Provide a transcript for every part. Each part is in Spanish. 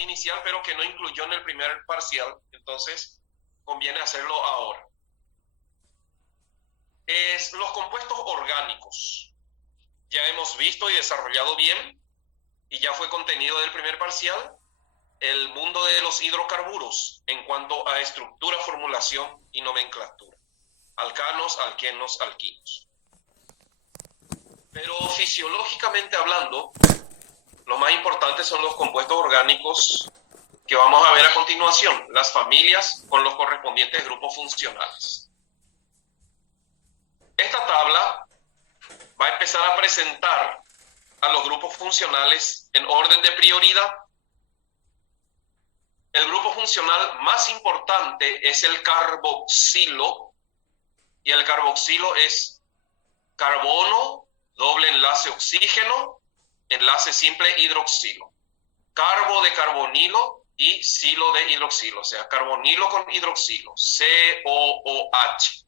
parte inicial, pero que no incluyó en el primer parcial, entonces conviene hacerlo ahora. Los compuestos orgánicos. Ya hemos visto y desarrollado bien, y ya fue contenido del primer parcial, el mundo de los hidrocarburos en cuanto a estructura, formulación y nomenclatura. Alcanos, alquenos, alquinos. Pero fisiológicamente hablando, lo más importante son los compuestos orgánicos que vamos a ver a continuación, las familias con los correspondientes grupos funcionales. Esta tabla va a empezar a presentar a los grupos funcionales en orden de prioridad. El grupo funcional más importante es el carboxilo, y el carboxilo es carbono, doble enlace oxígeno, enlace simple hidroxilo. Carbo de carbonilo y silo de hidroxilo, o sea, carbonilo con hidroxilo, COOH.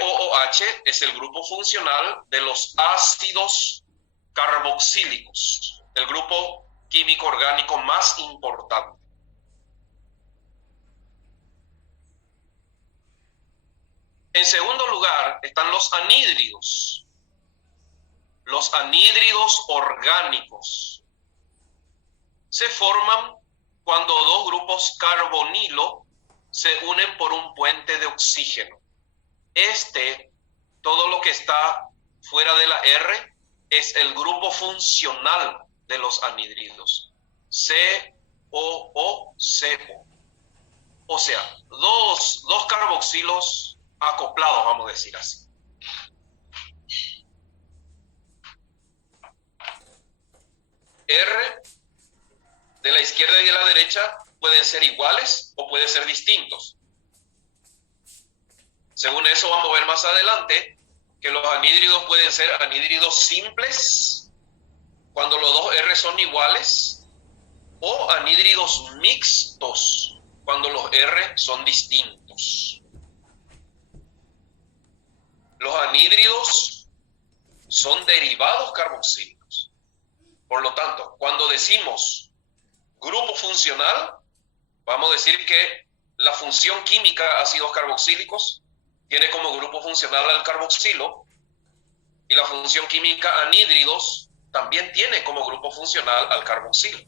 COOH es el grupo funcional de los ácidos carboxílicos, el grupo químico orgánico más importante. En segundo lugar están los anhídridos. Los anhídridos orgánicos se forman cuando dos grupos carbonilo se unen por un puente de oxígeno. Todo lo que está fuera de la R, es el grupo funcional de los anhídridos. COOCO. O sea, dos carboxilos acoplados, vamos a decir así. R de la izquierda y de la derecha pueden ser iguales o pueden ser distintos. Según eso vamos a ver más adelante que los anhídridos pueden ser anhídridos simples cuando los dos R son iguales, o anhídridos mixtos cuando los R son distintos. Los anhídridos son derivados carboxílicos. Por lo tanto, cuando decimos grupo funcional, vamos a decir que la función química ácidos carboxílicos tiene como grupo funcional al carboxilo, y la función química anhídridos también tiene como grupo funcional al carboxilo.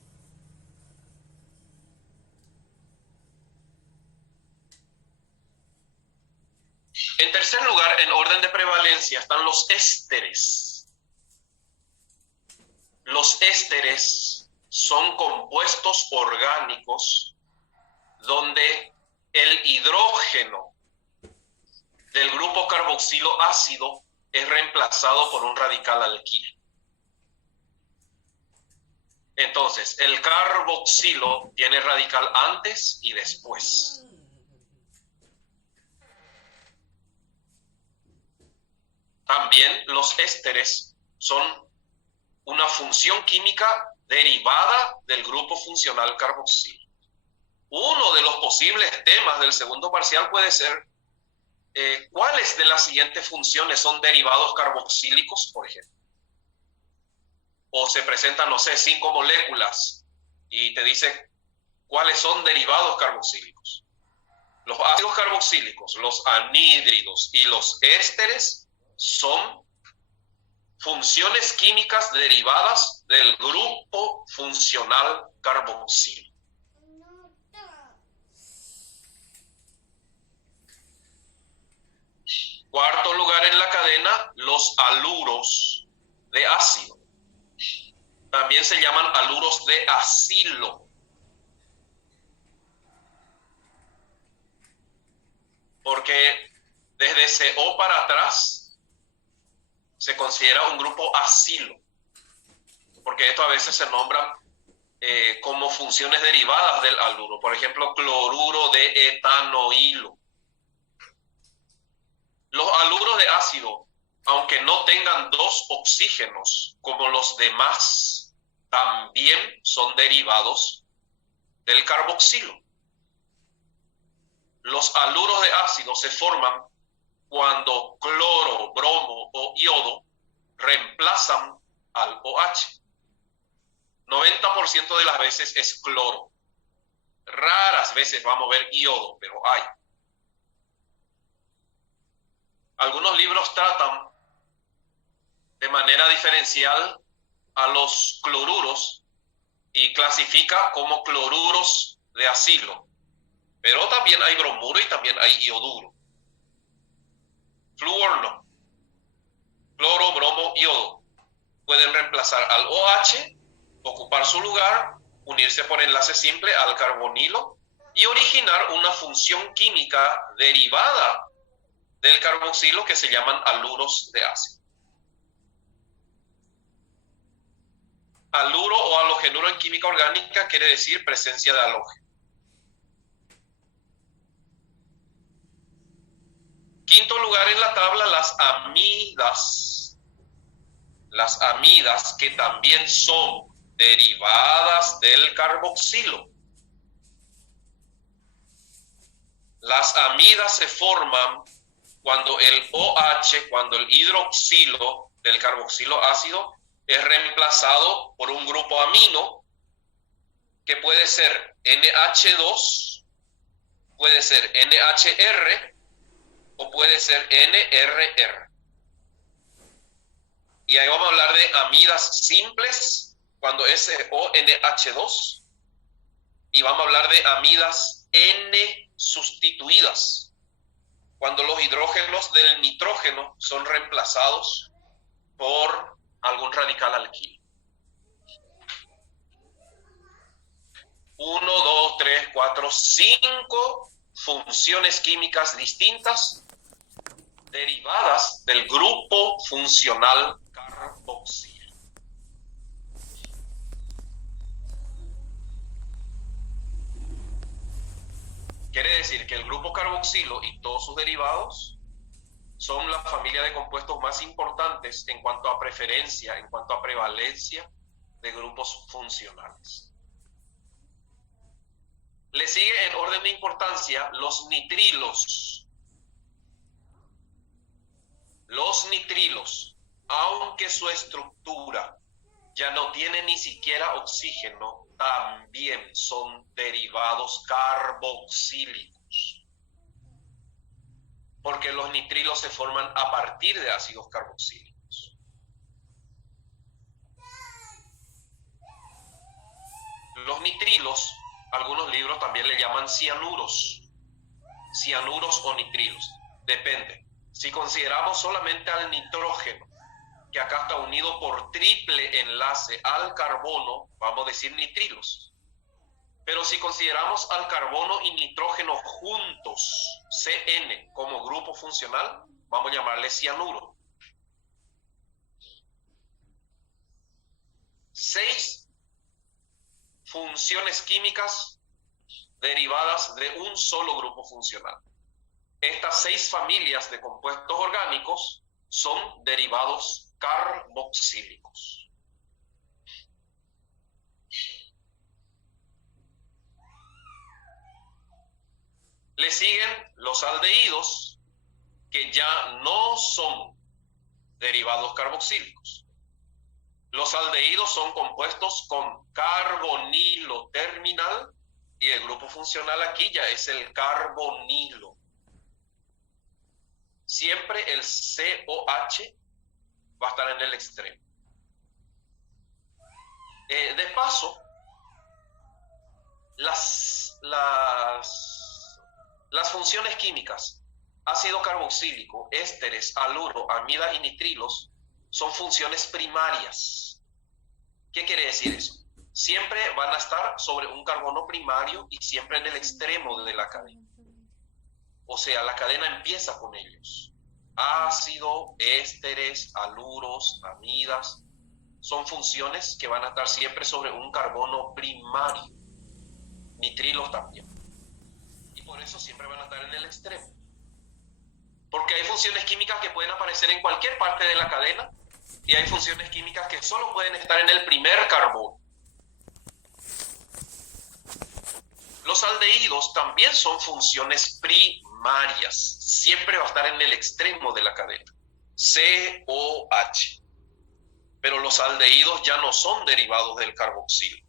En tercer lugar, en orden de prevalencia, están los ésteres. Los ésteres son compuestos orgánicos donde el hidrógeno del grupo carboxilo ácido es reemplazado por un radical alquilo. Entonces, el carboxilo tiene radical antes y después. También los ésteres son una función química derivada del grupo funcional carboxilo. Uno de los posibles temas del segundo parcial puede ser ¿cuáles de las siguientes funciones son derivados carboxílicos, por ejemplo? O se presentan, no sé, 5 moléculas y te dice cuáles son derivados carboxílicos. Los ácidos carboxílicos, los anhídridos y los ésteres son funciones químicas derivadas del grupo funcional carboxilo. Cuarto lugar en la cadena, los aluros de ácido. También se llaman aluros de acilo. Porque desde CO para atrás se considera un grupo acilo. Porque esto a veces se nombran como funciones derivadas del aluro. Por ejemplo, cloruro de etanoilo. Los aluros de ácido, aunque no tengan dos oxígenos como los demás, también son derivados del carboxilo. Los aluros de ácido se forman cuando cloro, bromo o iodo reemplazan al OH. 90 90% de las veces es cloro. Raras veces vamos a ver iodo, pero hay. Algunos libros tratan de manera diferencial a los cloruros y clasifica como cloruros de acilo. Pero también hay bromuro y también hay ioduro. Flúor no. Cloro, bromo, iodo pueden reemplazar al OH, ocupar su lugar, unirse por enlace simple al carbonilo y originar una función química derivada del carboxilo que se llaman haluros de ácido. Haluro o halogenuro en química orgánica quiere decir presencia de halógeno. Quinto lugar en la tabla, las amidas. Las amidas que también son derivadas del carboxilo. Las amidas se forman cuando el OH, cuando el hidroxilo del carboxilo ácido es reemplazado por un grupo amino que puede ser NH2, puede ser NHR o puede ser NRR. Y ahí vamos a hablar de amidas simples cuando es ONH2 y vamos a hablar de amidas N sustituidas cuando los hidrógenos del nitrógeno son reemplazados por algún radical alquilo. 1, 2, 3, 4, 5 funciones químicas distintas derivadas del grupo funcional carboxilo. Quiere decir que el grupo carboxilo y todos sus derivados son la familia de compuestos más importantes en cuanto a preferencia, en cuanto a prevalencia de grupos funcionales. Le sigue en orden de importancia los nitrilos. Los nitrilos, aunque su estructura ya no tiene ni siquiera oxígeno, también son derivados carboxílicos. Porque los nitrilos se forman a partir de ácidos carboxílicos. Los nitrilos, algunos libros también le llaman cianuros. Cianuros o nitrilos, depende. Si consideramos solamente al nitrógeno, que acá está unido por triple enlace al carbono, vamos a decir nitrilos. Pero si consideramos al carbono y nitrógeno juntos, CN, como grupo funcional, vamos a llamarle cianuro. 6 funciones químicas derivadas de un solo grupo funcional. Estas 6 familias de compuestos orgánicos son derivados carboxílicos. Le siguen los aldehídos, que ya no son derivados carboxílicos. Los aldehídos son compuestos con carbonilo terminal y el grupo funcional aquí ya es el carbonilo. Siempre el COH va a estar en el extremo. De paso, las funciones químicas, ácido carboxílico, ésteres, haluro, amida y nitrilos, son funciones primarias. ¿Qué quiere decir eso? Siempre van a estar sobre un carbono primario y siempre en el extremo de la cadena. O sea, la cadena empieza con ellos. Ácido, ésteres, haluros, amidas, son funciones que van a estar siempre sobre un carbono primario. Nitrilos también. Y por eso siempre van a estar en el extremo. Porque hay funciones químicas que pueden aparecer en cualquier parte de la cadena y hay funciones químicas que solo pueden estar en el primer carbono. Los aldehídos también son funciones primarias. Siempre va a estar en el extremo de la cadena. COH. Pero los aldehídos ya no son derivados del carboxilo.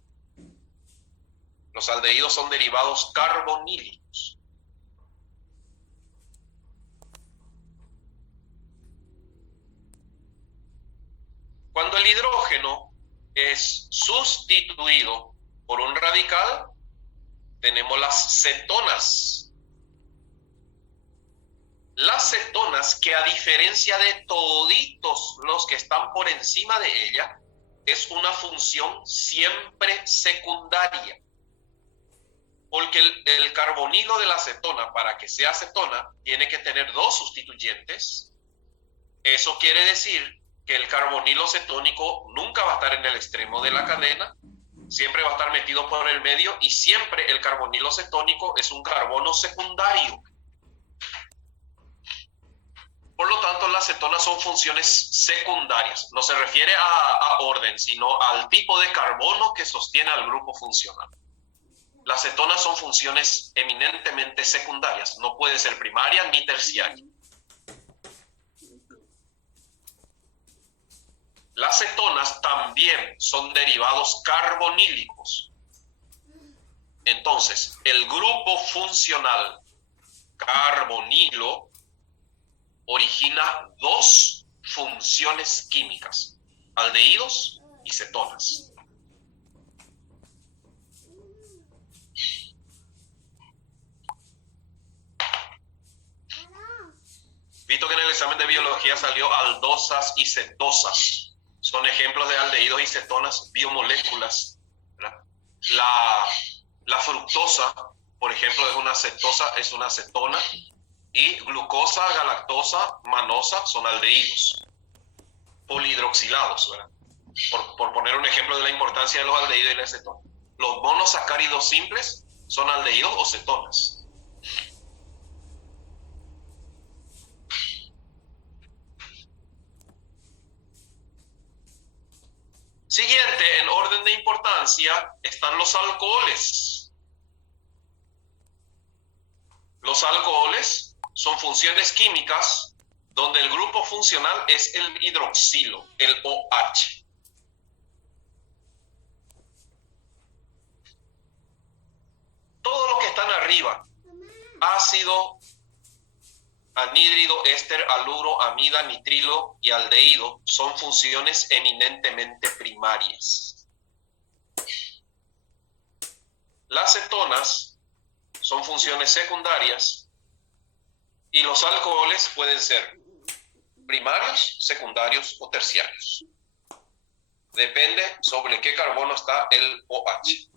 Los aldehídos son derivados carbonílicos. Cuando el hidrógeno es sustituido por un radical, tenemos las cetonas. Las cetonas, que a diferencia de toditos los que están por encima de ella, es una función siempre secundaria. Porque el carbonilo de la cetona, para que sea cetona, tiene que tener dos sustituyentes. Eso quiere decir que el carbonilo cetónico nunca va a estar en el extremo de la cadena, siempre va a estar metido por el medio, y siempre el carbonilo cetónico es un carbono secundario. Por lo tanto, las cetonas son funciones secundarias. No se refiere a orden, sino al tipo de carbono que sostiene al grupo funcional. Las cetonas son funciones eminentemente secundarias, no puede ser primaria ni terciaria. Las cetonas también son derivados carbonílicos. Entonces, el grupo funcional carbonilo origina dos funciones químicas, aldehídos y cetonas. Visto que en el examen de biología salió aldosas y cetosas. Son ejemplos de aldehídos y cetonas, biomoléculas, ¿verdad? La fructosa, por ejemplo, es una cetosa, es una cetona, y glucosa, galactosa, manosa son aldehídos, polihidroxilados, ¿verdad? Por poner un ejemplo de la importancia de los aldehídos y la cetona. Los monosacáridos simples son aldehídos o cetonas. Siguiente, en orden de importancia, están los alcoholes. Los alcoholes son funciones químicas donde el grupo funcional es el hidroxilo, el OH. Todo lo que están arriba, ácido, anhídrido, éster, haluro, amida, nitrilo y aldehído, son funciones eminentemente primarias. Las cetonas son funciones secundarias y los alcoholes pueden ser primarios, secundarios o terciarios. Depende sobre qué carbono está el OH.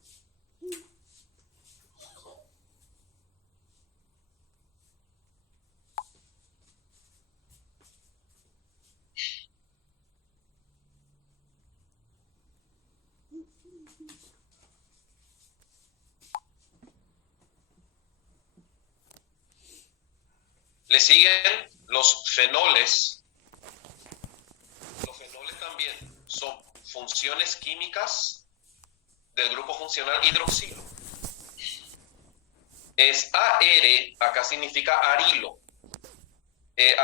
Le siguen los fenoles. Los fenoles también son funciones químicas del grupo funcional hidroxilo. Es AR, acá significa arilo.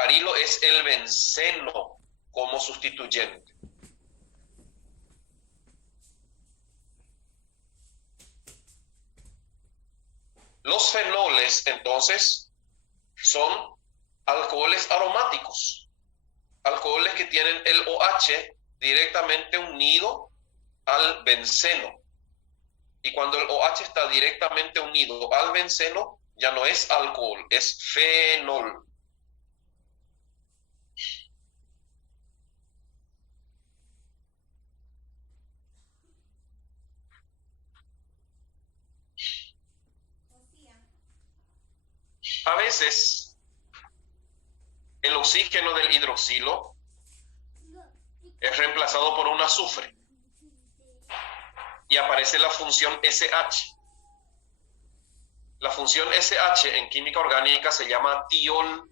Arilo es el benceno como sustituyente. Los fenoles, entonces, son alcoholes aromáticos, alcoholes que tienen el OH directamente unido al benceno. Y cuando el OH está directamente unido al benceno, ya no es alcohol, es fenol. A veces, el oxígeno del hidroxilo es reemplazado por un azufre y aparece la función SH. La función SH en química orgánica se llama tiol.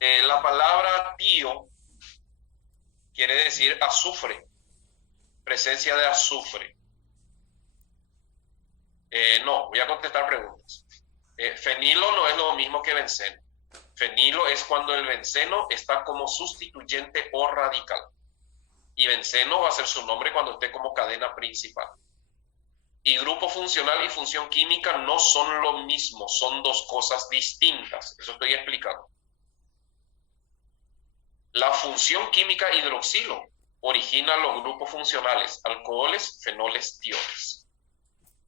La palabra tio quiere decir azufre, presencia de azufre. No, voy a contestar preguntas. Fenilo no es lo mismo que benceno. Fenilo es cuando el benceno está como sustituyente o radical. y benceno va a ser su nombre cuando esté como cadena principal. Y grupo funcional y función química no son lo mismo, son dos cosas distintas. Eso estoy explicando. La función química hidroxilo origina los grupos funcionales, alcoholes, fenoles, tioles.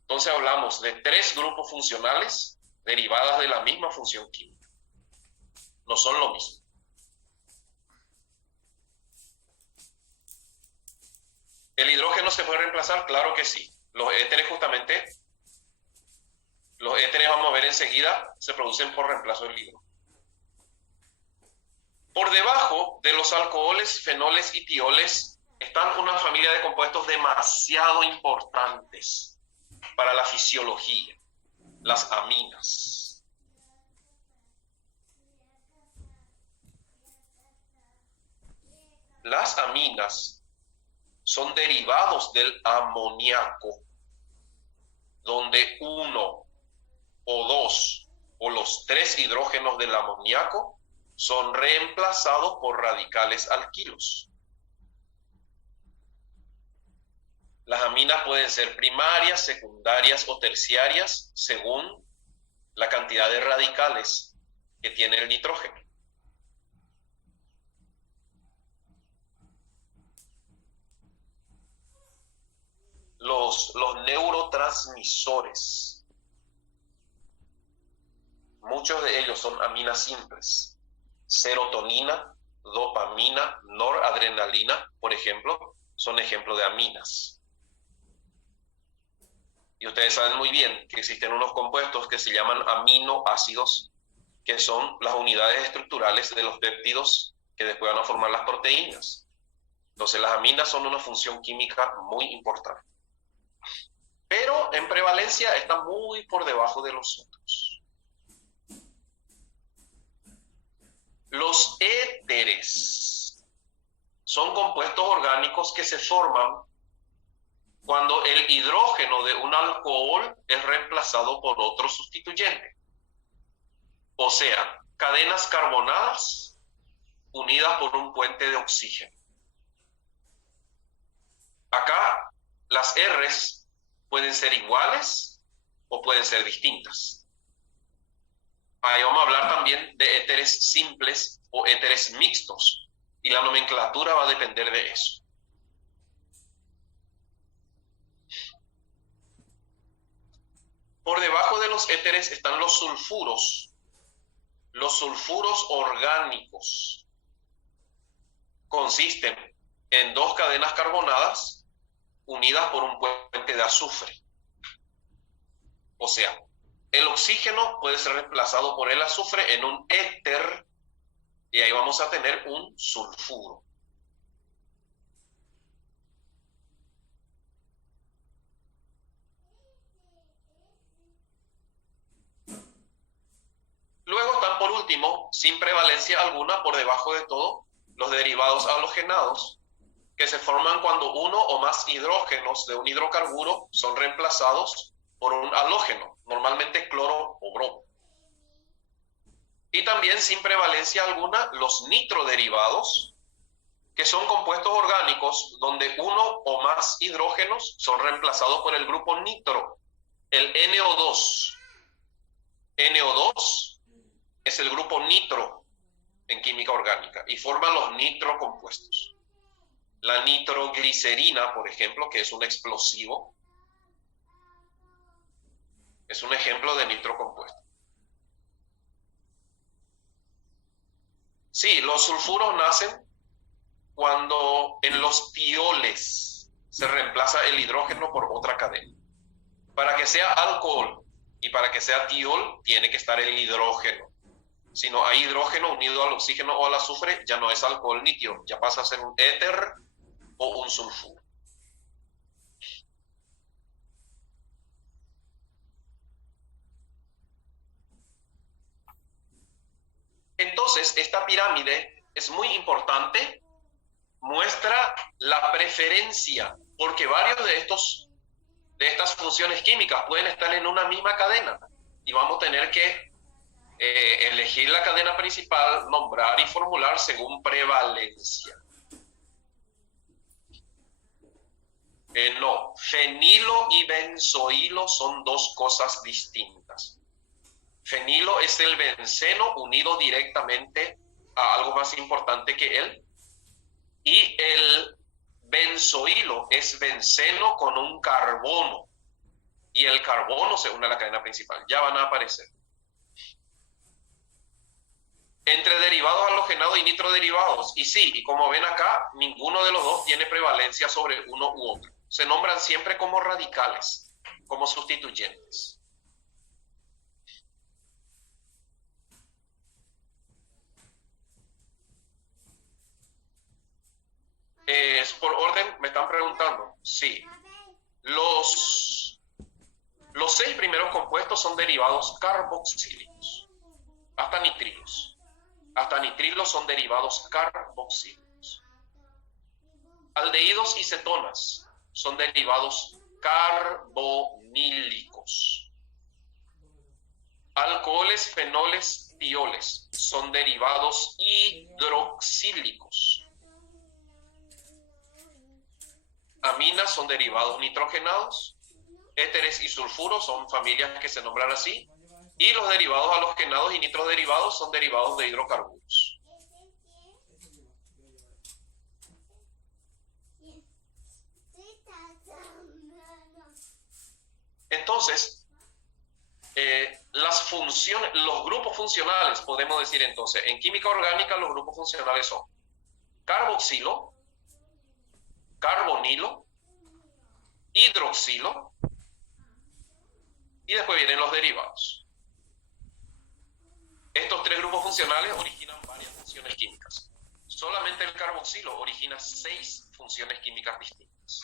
Entonces hablamos de 3 grupos funcionales derivadas de la misma función química. No son lo mismo. ¿El hidrógeno se puede reemplazar? Claro que sí. Los éteres justamente, los éteres vamos a ver enseguida, se producen por reemplazo del hidrógeno. Por debajo de los alcoholes, fenoles y tioles están una familia de compuestos demasiado importantes para la fisiología, las aminas. Las aminas son derivados del amoníaco, donde 1 o 2 o los 3 hidrógenos del amoníaco son reemplazados por radicales alquilos. Las aminas pueden ser primarias, secundarias o terciarias según la cantidad de radicales que tiene el nitrógeno. Los neurotransmisores, muchos de ellos son aminas simples. Serotonina, dopamina, noradrenalina, por ejemplo, son ejemplos de aminas. Y ustedes saben muy bien que existen unos compuestos que se llaman aminoácidos, que son las unidades estructurales de los péptidos que después van a formar las proteínas. Entonces las aminas son una función química muy importante. Pero en prevalencia están muy por debajo de los otros. Los éteres son compuestos orgánicos que se forman cuando el hidrógeno de un alcohol es reemplazado por otro sustituyente. O sea, cadenas carbonadas unidas por un puente de oxígeno. Acá las R's pueden ser iguales o pueden ser distintas. Ahí vamos a hablar también de éteres simples o éteres mixtos, y la nomenclatura va a depender de eso. Por debajo de los éteres están los sulfuros. Los sulfuros orgánicos consisten en 2 cadenas carbonadas unidas por un puente de azufre. O sea, el oxígeno puede ser reemplazado por el azufre en un éter y ahí vamos a tener un sulfuro. Luego están por último, sin prevalencia alguna, por debajo de todo, los derivados halogenados, que se forman cuando uno o más hidrógenos de un hidrocarburo son reemplazados por un halógeno, normalmente cloro o bromo. Y también sin prevalencia alguna los nitroderivados, que son compuestos orgánicos donde uno o más hidrógenos son reemplazados por el grupo nitro, el NO2. NO2 es el grupo nitro en química orgánica y forman los nitrocompuestos. La nitroglicerina, por ejemplo, que es un explosivo, es un ejemplo de nitrocompuesto. Sí, los sulfuros nacen cuando en los tioles se reemplaza el hidrógeno por otra cadena. Para que sea alcohol y para que sea tiol, tiene que estar el hidrógeno. Si no hay hidrógeno unido al oxígeno o al azufre, ya no es alcohol ni tiol, ya pasa a ser un éter o un sulfuro. Entonces, esta pirámide es muy importante, muestra la preferencia, porque varios de estas funciones químicas pueden estar en una misma cadena y vamos a tener que elegir la cadena principal, nombrar y formular según prevalencia. No, fenilo y benzoilo son dos cosas distintas. Fenilo es el benceno unido directamente a algo más importante que él, y el benzoilo es benceno con un carbono, y el carbono se une a la cadena principal. Ya van a aparecer. Entre derivados halogenados y nitroderivados, y sí, y como ven acá, ninguno de los dos tiene prevalencia sobre uno u otro. Se nombran siempre como radicales, como sustituyentes. Por orden, me están preguntando. Sí. Los 6 primeros compuestos son derivados carboxílicos, hasta nitrilos. Hasta nitrilos son derivados carboxílicos. Aldehídos y cetonas son derivados carbonílicos. Alcoholes, fenoles, tioles son derivados hidroxílicos. Aminas son derivados nitrogenados. Éteres y sulfuros son familias que se nombran así. Y los derivados halogenados y nitroderivados son derivados de hidrocarburos. Entonces, las funciones, los grupos funcionales, podemos decir entonces, en química orgánica los grupos funcionales son carboxilo, carbonilo, hidroxilo, y después vienen los derivados. Estos 3 grupos funcionales originan varias funciones químicas. Solamente el carboxilo origina 6 funciones químicas distintas.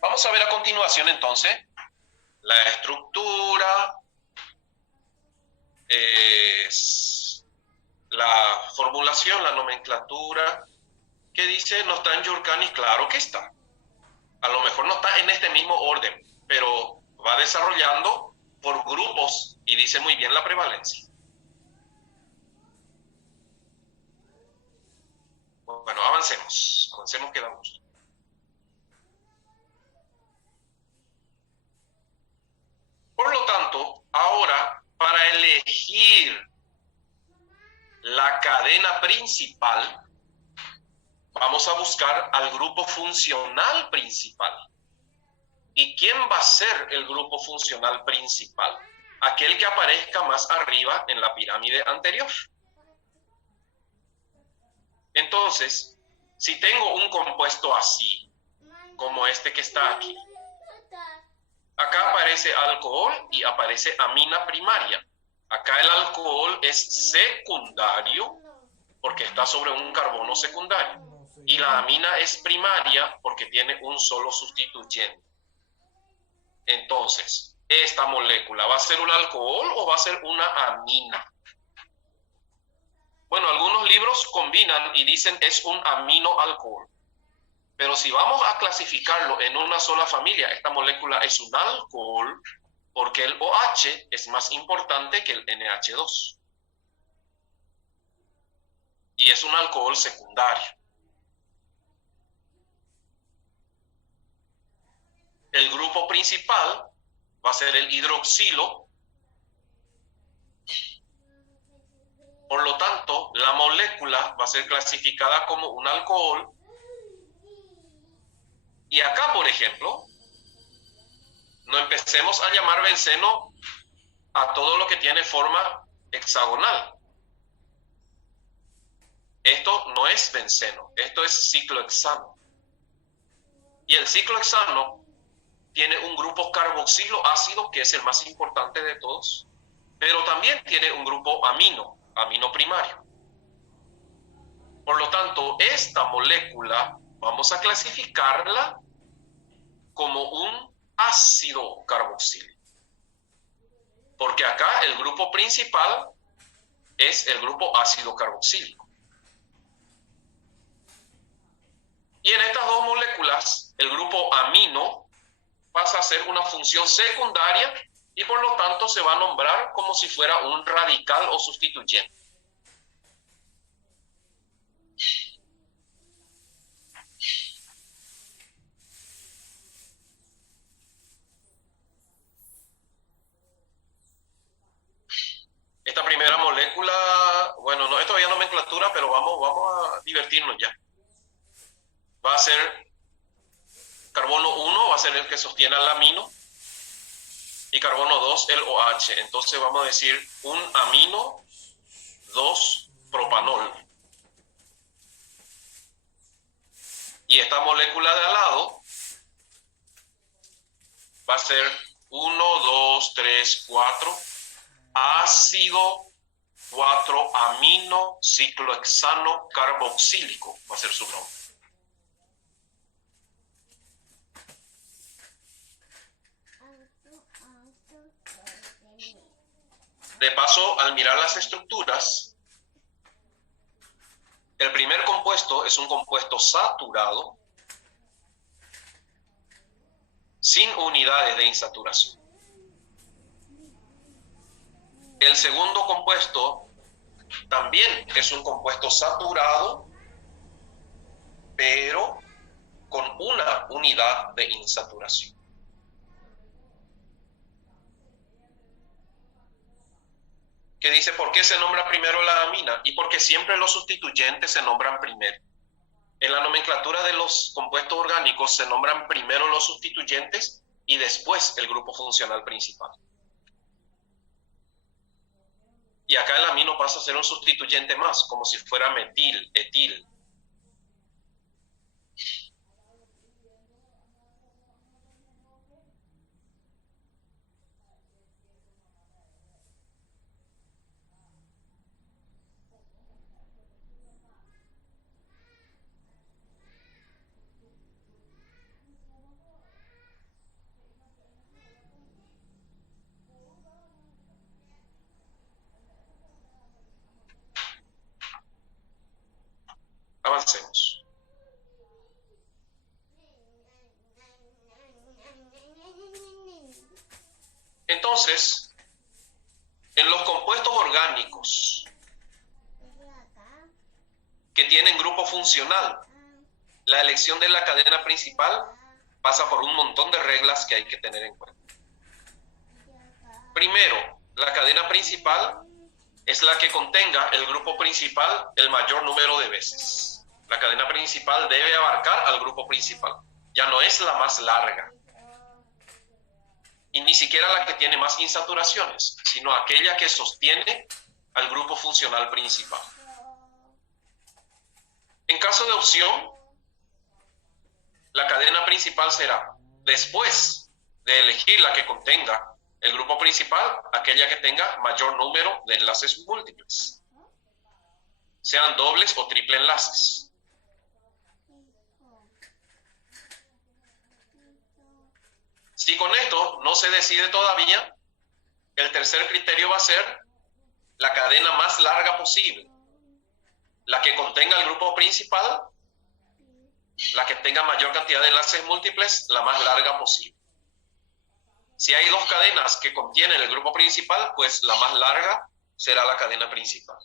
Vamos a ver a continuación entonces la estructura, la formulación, la nomenclatura. ¿Qué dice? ¿No está en Yurkanis? Claro que está. A lo mejor no está en este mismo orden, pero va desarrollando por grupos y dice muy bien la prevalencia. Bueno, avancemos que da gusto. Por lo tanto, ahora, para elegir la cadena principal, vamos a buscar al grupo funcional principal. ¿Y quién va a ser el grupo funcional principal? Aquel que aparezca más arriba en la pirámide anterior. Entonces, si tengo un compuesto así, como este que está aquí, acá aparece alcohol y aparece amina primaria. Acá el alcohol es secundario porque está sobre un carbono secundario. Y la amina es primaria porque tiene un solo sustituyente. Entonces, ¿esta molécula va a ser un alcohol o va a ser una amina? Bueno, algunos libros combinan y dicen es un aminoalcohol. Pero si vamos a clasificarlo en una sola familia, esta molécula es un alcohol porque el OH es más importante que el NH2. Y es un alcohol secundario. El grupo principal va a ser el hidroxilo. Por lo tanto, la molécula va a ser clasificada como un alcohol. Y acá, por ejemplo, no empecemos a llamar benceno a todo lo que tiene forma hexagonal. Esto no es benceno, esto es ciclohexano. Y el ciclohexano tiene un grupo carboxilo ácido, que es el más importante de todos, pero también tiene un grupo amino primario. Por lo tanto, esta molécula vamos a clasificarla como un ácido carboxílico. Porque acá el grupo principal es el grupo ácido carboxílico. Y en estas dos moléculas, el grupo amino pasa a ser una función secundaria y por lo tanto se va a nombrar como si fuera un radical o sustituyente. Esta primera molécula, bueno, no, esto todavía nomenclatura, pero vamos a divertirnos ya. Va a ser carbono 1, va a ser el que sostiene al amino, y carbono 2, el OH. Entonces vamos a decir un amino, 2 propanol. Y esta molécula de al lado va a ser 1, 2, 3, 4, ácido 4 amino ciclohexano carboxílico, va a ser su nombre. De paso, al mirar las estructuras, el primer compuesto es un compuesto saturado sin unidades de insaturación. El segundo compuesto también es un compuesto saturado, pero con una unidad de insaturación. Que dice, ¿por qué se nombra primero la amina? Y porque siempre los sustituyentes se nombran primero. En la nomenclatura de los compuestos orgánicos se nombran primero los sustituyentes y después el grupo funcional principal. Y acá el amino pasa a ser un sustituyente más, como si fuera metil, etil. Avancemos. Entonces, en los compuestos orgánicos que tienen grupo funcional, la elección de la cadena principal pasa por un montón de reglas que hay que tener en cuenta. Primero, la cadena principal es la que contenga el grupo principal el mayor número de veces. La cadena principal debe abarcar al grupo principal. Ya no es la más larga. Y ni siquiera la que tiene más insaturaciones, sino aquella que sostiene al grupo funcional principal. En caso de opción, la cadena principal será, después de elegir la que contenga el grupo principal, aquella que tenga mayor número de enlaces múltiples, sean dobles o triple enlaces. Si con esto no se decide todavía, el tercer criterio va a ser la cadena más larga posible, la que contenga el grupo principal, la que tenga mayor cantidad de enlaces múltiples, la más larga posible. Si hay dos cadenas que contienen el grupo principal, pues la más larga será la cadena principal.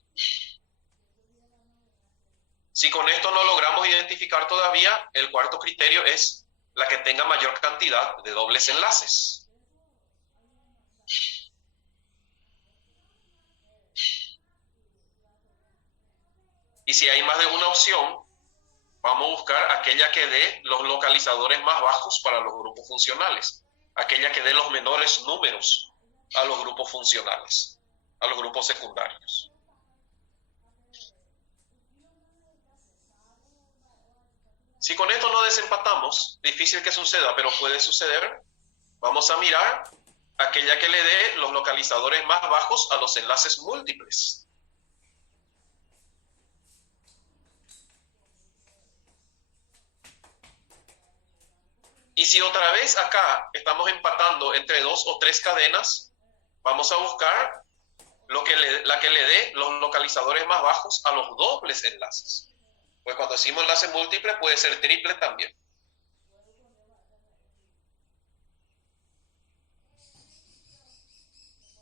Si con esto no logramos identificar todavía, el cuarto criterio es la que tenga mayor cantidad de dobles enlaces. Y si hay más de una opción, vamos a buscar aquella que dé los localizadores más bajos para los grupos funcionales, aquella que dé los menores números a los grupos funcionales, a los grupos secundarios. Si con esto no desempatamos, difícil que suceda, pero puede suceder, vamos a mirar aquella que le dé los localizadores más bajos a los enlaces múltiples. Y si otra vez acá estamos empatando entre dos o tres cadenas, vamos a buscar la que le dé los localizadores más bajos a los dobles enlaces. Pues cuando decimos enlace múltiple puede ser triple también.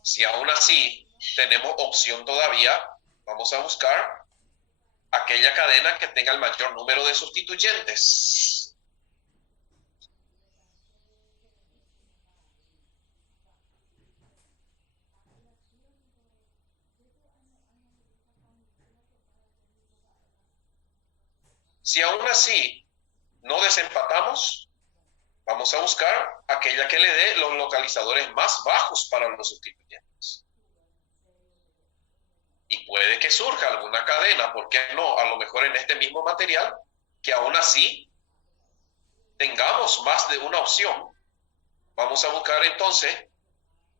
Si aún así tenemos opción todavía, vamos a buscar aquella cadena que tenga el mayor número de sustituyentes. Si aún así no desempatamos, vamos a buscar aquella que le dé los localizadores más bajos para los sustituyentes. Y puede que surja alguna cadena, ¿por qué no? A lo mejor en este mismo material, que aún así tengamos más de una opción. Vamos a buscar entonces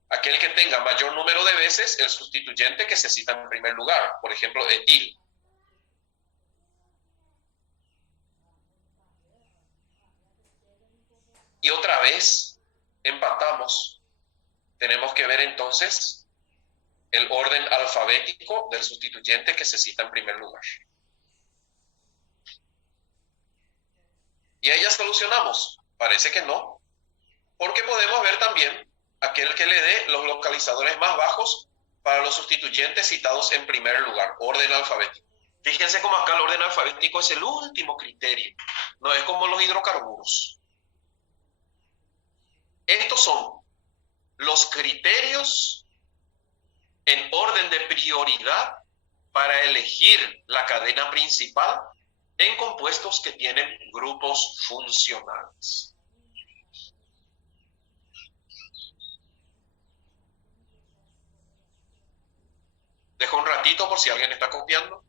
aquel que tenga mayor número de veces el sustituyente que se cita en primer lugar, por ejemplo, etil. Y otra vez empatamos. Tenemos que ver entonces el orden alfabético del sustituyente que se cita en primer lugar. ¿Y ahí ya solucionamos? Parece que no, porque podemos ver también aquel que le dé los localizadores más bajos para los sustituyentes citados en primer lugar, orden alfabético. Fíjense cómo acá el orden alfabético es el último criterio, no es como los hidrocarburos. Estos son los criterios en orden de prioridad para elegir la cadena principal en compuestos que tienen grupos funcionales. Dejo un ratito por si alguien está copiando.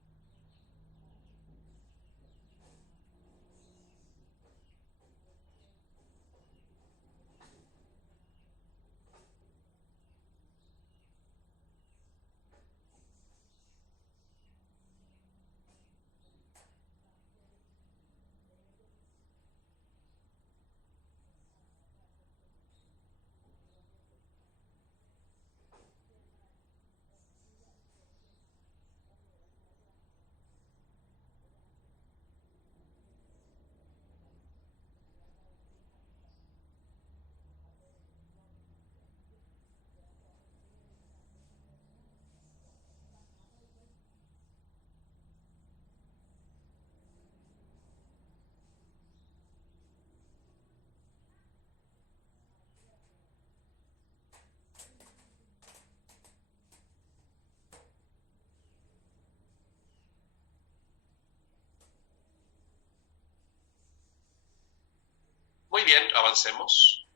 Muy bien, avancemos.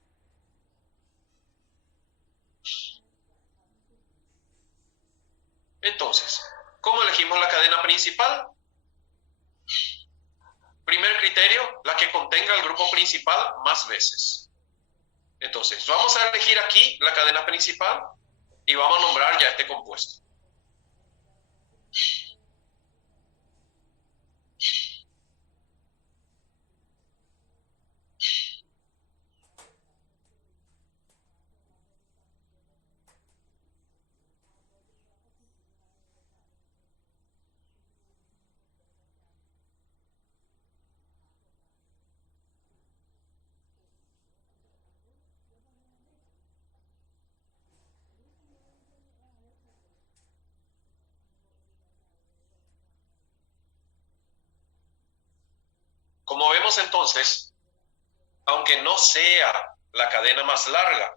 Entonces, ¿cómo elegimos la cadena principal? Primer criterio, la que contenga el grupo principal más veces. Entonces, vamos a elegir aquí la cadena principal y vamos a nombrar ya este compuesto. Como vemos entonces, aunque no sea la cadena más larga,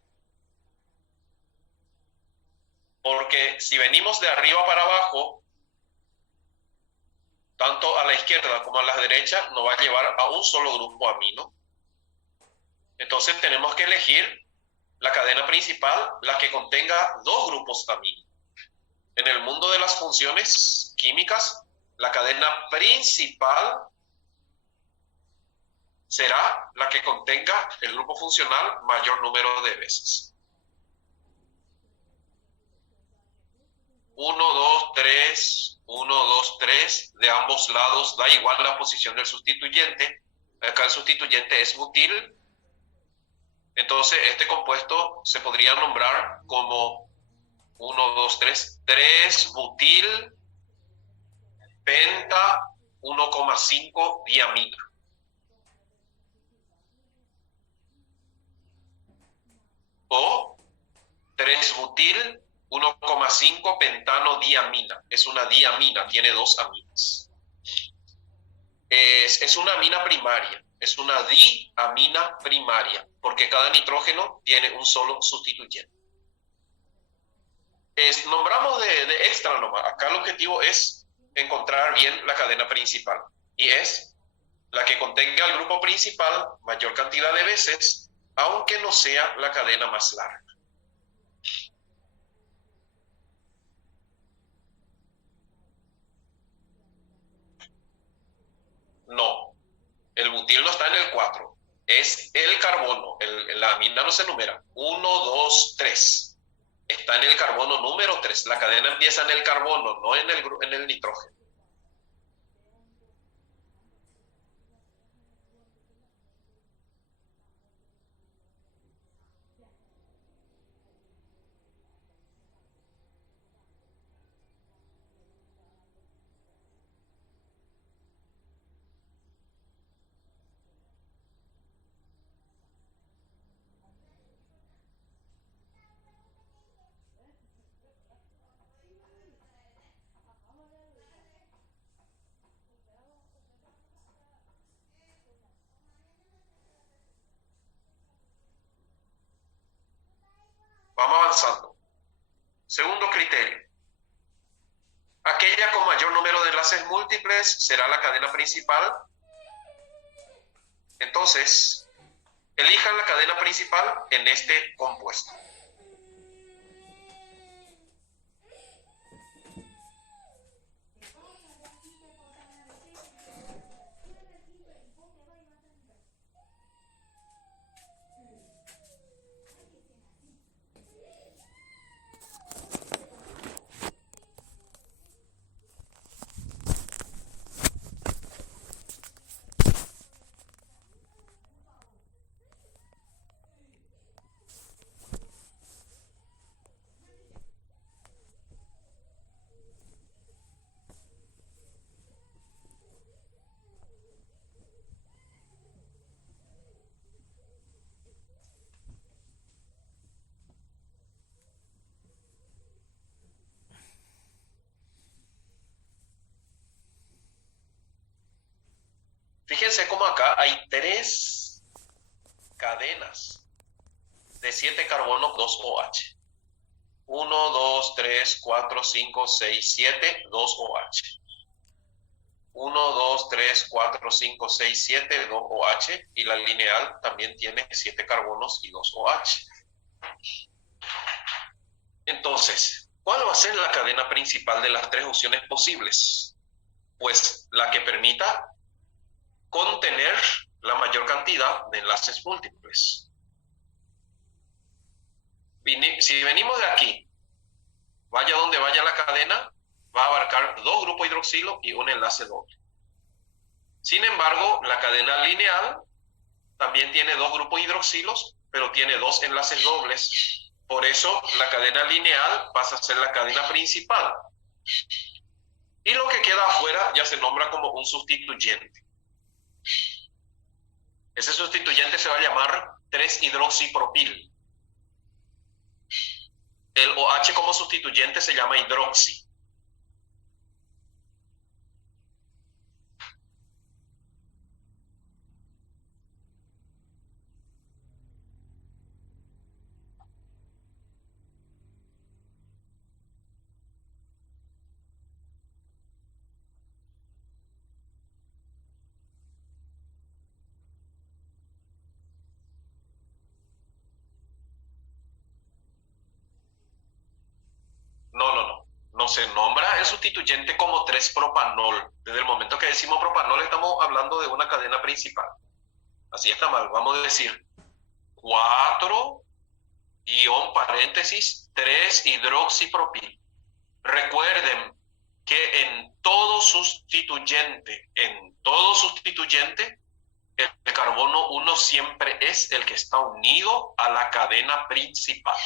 porque si venimos de arriba para abajo, tanto a la izquierda como a la derecha, nos va a llevar a un solo grupo amino. Entonces tenemos que elegir la cadena principal, la que contenga dos grupos amino. En el mundo de las funciones químicas, la cadena principal será la que contenga el grupo funcional mayor número de veces. 1, 2, 3, 1, 2, 3, de ambos lados da igual la posición del sustituyente. Acá el sustituyente es butil. Entonces este compuesto se podría nombrar como 1, 2, 3, 3 butil penta 1,5 diamina. O 3 butil 1,5 pentano diamina. Es una diamina, tiene dos aminas. Es una amina primaria, es una diamina primaria, porque cada nitrógeno tiene un solo sustituyente. Nombramos de extra nomás. Acá el objetivo es encontrar bien la cadena principal, y es la que contenga el grupo principal mayor cantidad de veces, aunque no sea la cadena más larga. No, el butil no está en el 4, es el carbono, la amina no se numera, 1, 2, 3. Está en el carbono número 3. La cadena empieza en el carbono, no en el nitrógeno. Vamos avanzando. Segundo criterio. Aquella con mayor número de enlaces múltiples será la cadena principal. Entonces, elijan la cadena principal en este compuesto. Fíjense cómo acá hay 3 cadenas de 7 carbonos 2 OH. 1, 2, 3, 4, 5, 6, 7, 2 OH. 1, 2, 3, 4, 5, 6, 7, 2 OH, y la lineal también tiene 7 carbonos y 2 OH. Entonces, ¿cuál va a ser la cadena principal de las 3 opciones posibles? Pues la que permita contener la mayor cantidad de enlaces múltiples. Si venimos de aquí, vaya donde vaya la cadena, va a abarcar 2 grupos hidroxilo y un enlace doble. Sin embargo, la cadena lineal también tiene 2 grupos hidroxilos, pero tiene 2 enlaces dobles. Por eso, la cadena lineal pasa a ser la cadena principal. Y lo que queda afuera ya se nombra como un sustituyente. Ese sustituyente se va a llamar 3-hidroxipropil. El OH como sustituyente se llama hidroxi. No se nombra el sustituyente como 3-propanol. Desde el momento que decimos propanol estamos hablando de una cadena principal. Así está mal. Vamos a decir 4 ion paréntesis 3-hidroxipropil. Recuerden que en todo sustituyente, el carbono 1 siempre es el que está unido a la cadena principal.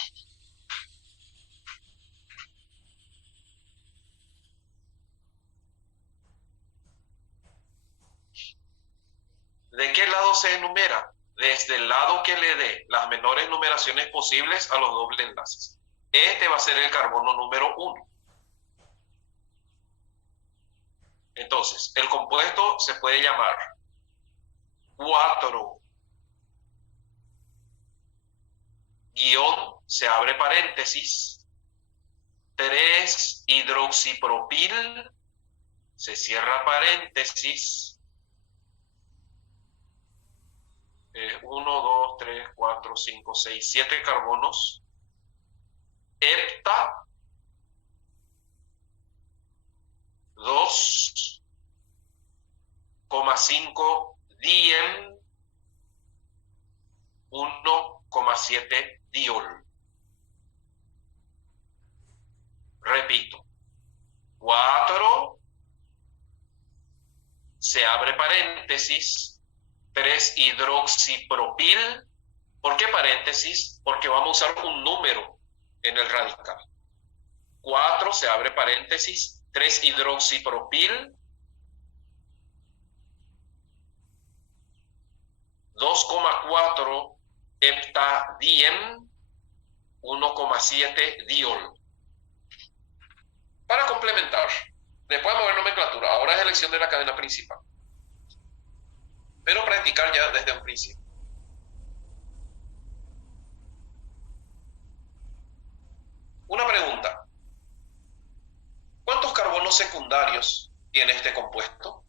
lado se enumera? Desde el lado que le dé las menores numeraciones posibles a los dobles enlaces. Este va a ser el carbono número 1. Entonces, el compuesto se puede llamar 4 guión, se abre paréntesis, 3 hidroxipropil, se cierra paréntesis, 1, 2, 3, 4, 5, 6, 7 carbonos, hepta, 2,5 diem, 1,7 diol. Repito, 4, se abre paréntesis, 3 hidroxipropil. ¿Por qué paréntesis? Porque vamos a usar un número en el radical. 4, se abre paréntesis, 3 hidroxipropil, 2,4 heptadiem, 1,7 diol. Para complementar, después de mover nomenclatura, ahora es elección de la cadena principal, pero practicar ya desde un principio. Una pregunta: ¿cuántos carbonos secundarios tiene este compuesto?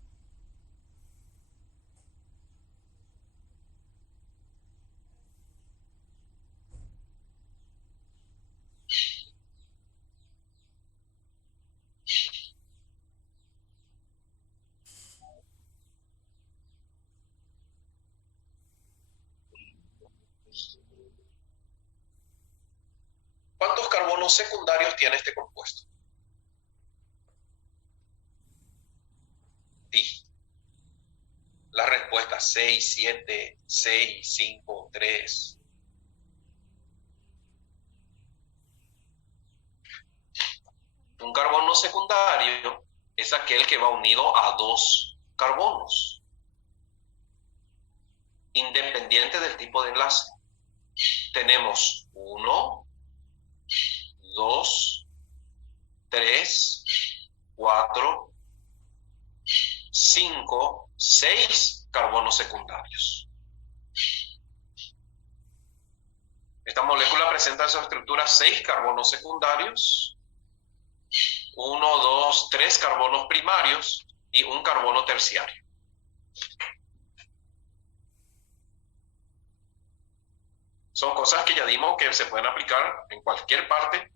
¿Cuántos carbonos secundarios tiene este compuesto? Sí. La respuesta: 6, 7, 6, 5, 3. Un carbono secundario es aquel que va unido a 2 carbonos, independiente del tipo de enlace. Tenemos 1, 2, 3, 4, 5, 6 carbonos secundarios. Esta molécula presenta en su estructura 6 carbonos secundarios, 1, 2, 3 carbonos primarios y un carbono terciario. Son cosas que ya dimos que se pueden aplicar en cualquier parte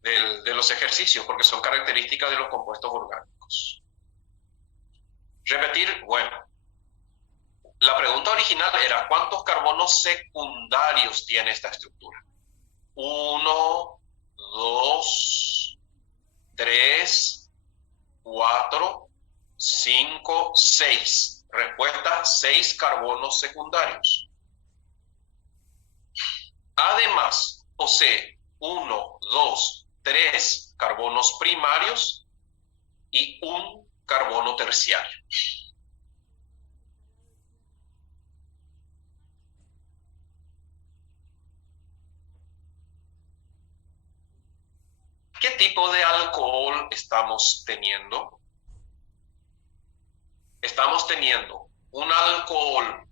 de los ejercicios, porque son características de los compuestos orgánicos. Repetir, bueno, la pregunta original era: ¿cuántos carbonos secundarios tiene esta estructura? 1, 2, 3, 4, 5, 6. Respuesta: 6 carbonos secundarios. Además, posee 1, 2, 3 carbonos primarios y un carbono terciario. ¿Qué tipo de alcohol estamos teniendo? Estamos teniendo un alcohol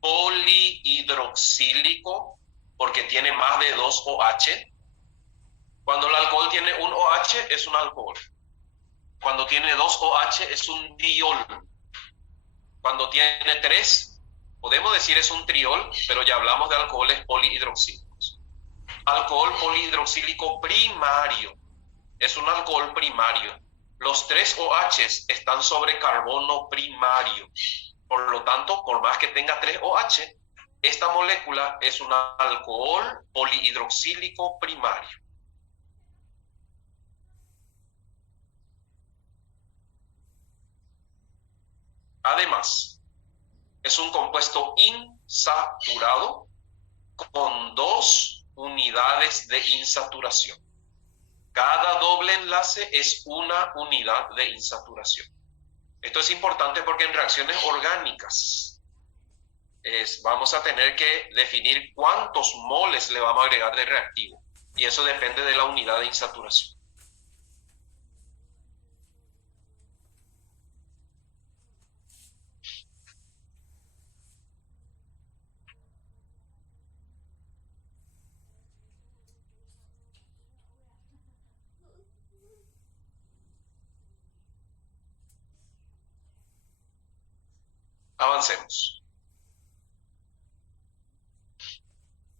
polihidroxílico porque tiene más de 2 OH. Cuando el alcohol tiene un OH es un alcohol. Cuando tiene 2 OH es un diol. Cuando tiene 3, podemos decir es un triol, pero ya hablamos de alcoholes polihidroxílicos. Alcohol polihidroxílico primario es un alcohol primario. Los 3 OH están sobre carbono primario. Por lo tanto, por más que tenga 3 OH, esta molécula es un alcohol polihidroxílico primario. Además, es un compuesto insaturado con 2 unidades de insaturación. Cada doble enlace es una unidad de insaturación. Esto es importante porque en reacciones orgánicas vamos a tener que definir cuántos moles le vamos a agregar de reactivo. Y eso depende de la unidad de insaturación. Avancemos.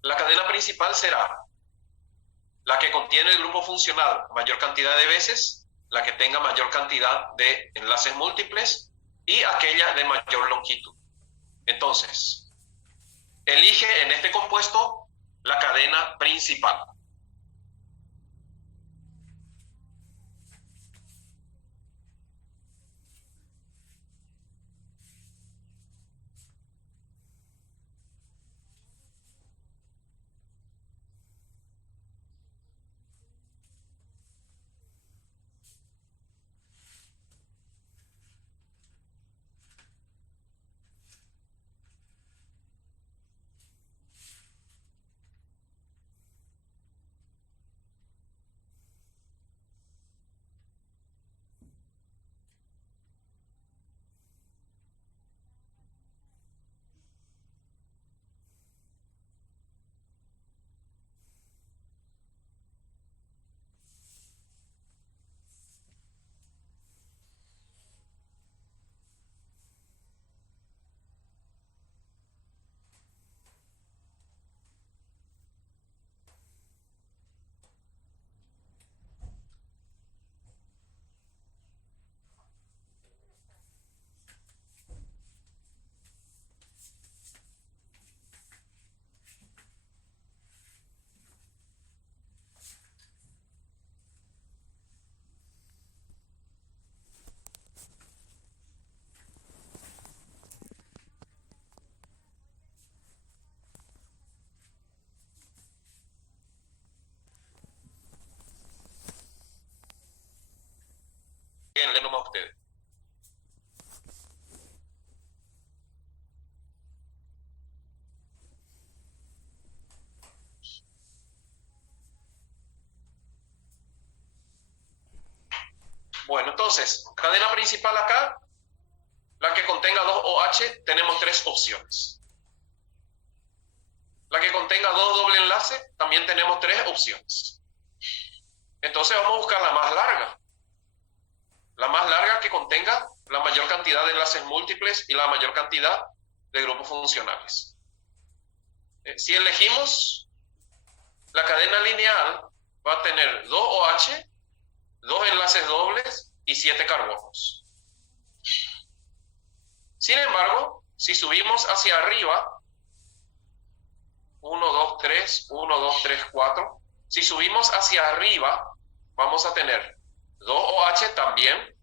La cadena principal será la que contiene el grupo funcional mayor cantidad de veces, la que tenga mayor cantidad de enlaces múltiples y aquella de mayor longitud. Entonces, elige en este compuesto la cadena principal. Bien, le nomás a ustedes. Bueno, entonces, cadena principal acá, la que contenga 2 OH, tenemos 3 opciones. La que contenga 2 doble enlace, también tenemos 3 opciones. Entonces vamos a buscar la más larga. La más larga que contenga la mayor cantidad de enlaces múltiples y la mayor cantidad de grupos funcionales. Si elegimos la cadena lineal, va a tener 2 OH, 2 enlaces dobles y 7 carbonos. Sin embargo, si subimos hacia arriba, 1, 2, 3, 1, 2, 3, 4, si subimos hacia arriba, vamos a tener 2 OH también,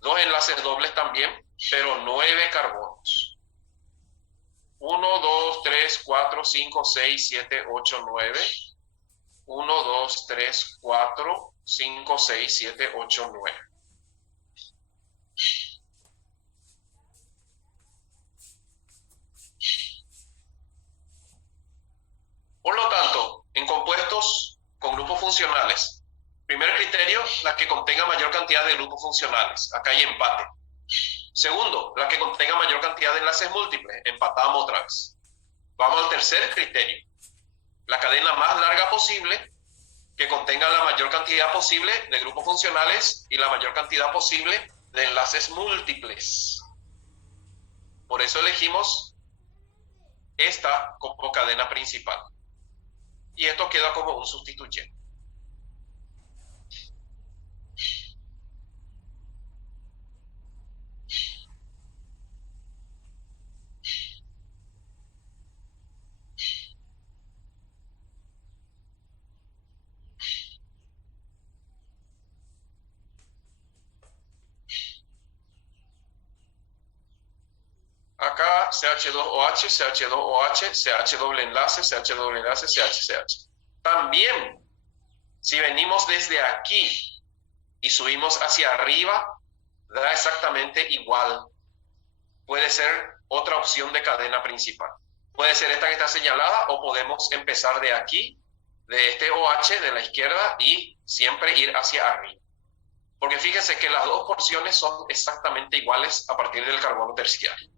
2 enlaces dobles también, pero 9 carbonos. 1, 2, 3, 4, 5, 6, 7, 8, 9. 1, 2, 3, 4, 5, 6, 7, 8, 9. Por lo tanto, en compuestos con grupos funcionales, primer criterio, la que contenga mayor cantidad de grupos funcionales. Acá hay empate. Segundo, la que contenga mayor cantidad de enlaces múltiples. Empatamos otra vez. Vamos al tercer criterio. La cadena más larga posible, que contenga la mayor cantidad posible de grupos funcionales y la mayor cantidad posible de enlaces múltiples. Por eso elegimos esta como cadena principal. Y esto queda como un sustituyente. Acá CH2OH, CH2OH, CH doble enlace, CH doble enlace, CH. También, si venimos desde aquí y subimos hacia arriba, da exactamente igual. Puede ser otra opción de cadena principal. Puede ser esta que está señalada o podemos empezar de aquí, de este OH de la izquierda y siempre ir hacia arriba. Porque fíjense que las dos porciones son exactamente iguales a partir del carbono terciario.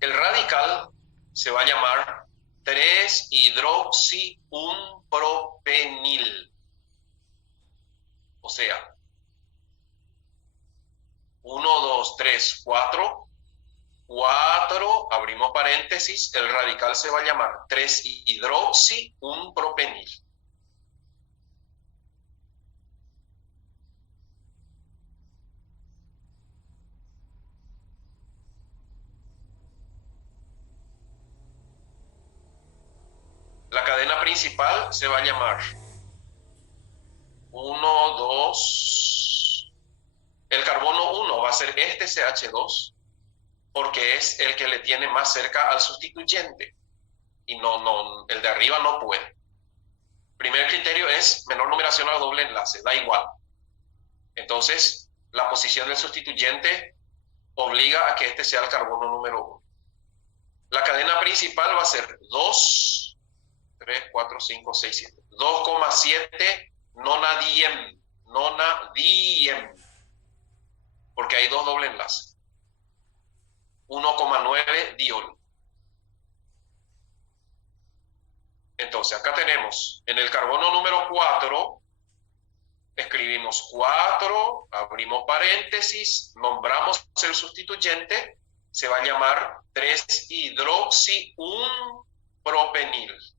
El radical se va a llamar 3-hidroxi-1-propenil. O sea, 1, 2, 3, 4, 4, abrimos paréntesis, el radical se va a llamar 3-hidroxi-1-propenil. La cadena principal se va a llamar 1, 2, el carbono 1 va a ser este CH2, porque es el que le tiene más cerca al sustituyente, y el de arriba no puede. Primer criterio es menor numeración al doble enlace, da igual. Entonces, la posición del sustituyente obliga a que este sea el carbono número 1. La cadena principal va a ser 2, 3, 4, 5, 6, 7. 2,7 nonadiem, porque hay dos doble enlaces. 1,9 diol. Entonces, acá tenemos en el carbono número 4, escribimos 4, abrimos paréntesis, nombramos el sustituyente, se va a llamar 3-hidroxi-1-propenil.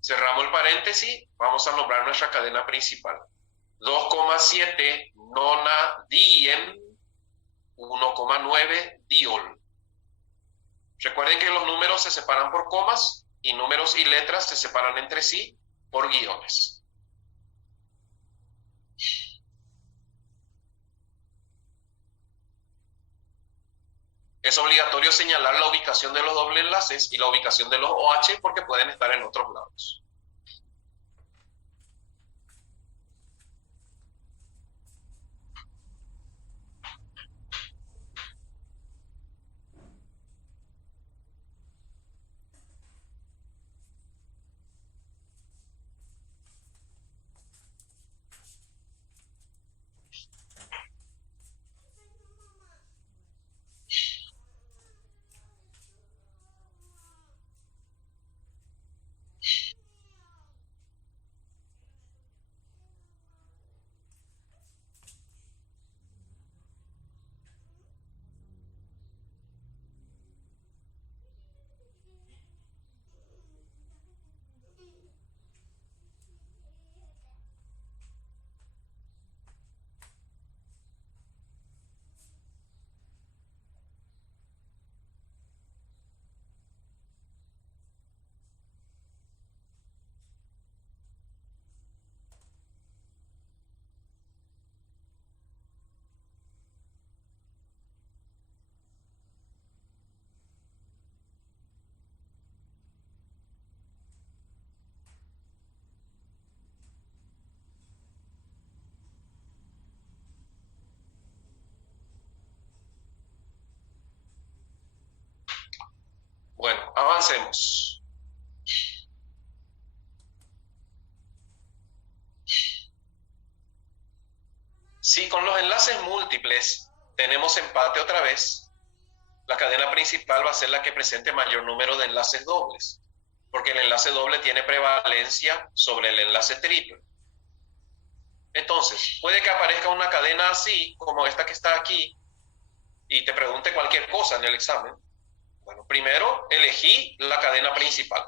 Cerramos el paréntesis, vamos a nombrar nuestra cadena principal. 2,7 nonadiem, 1,9 diol. Recuerden que los números se separan por comas y números y letras se separan entre sí por guiones. Es obligatorio señalar la ubicación de los doble enlaces y la ubicación de los OH porque pueden estar en otros lados. Bueno, avancemos. Si con los enlaces múltiples tenemos empate otra vez, la cadena principal va a ser la que presente mayor número de enlaces dobles, porque el enlace doble tiene prevalencia sobre el enlace triple. Entonces, puede que aparezca una cadena así, como esta que está aquí, y te pregunte cualquier cosa en el examen. Bueno, primero elegí la cadena principal.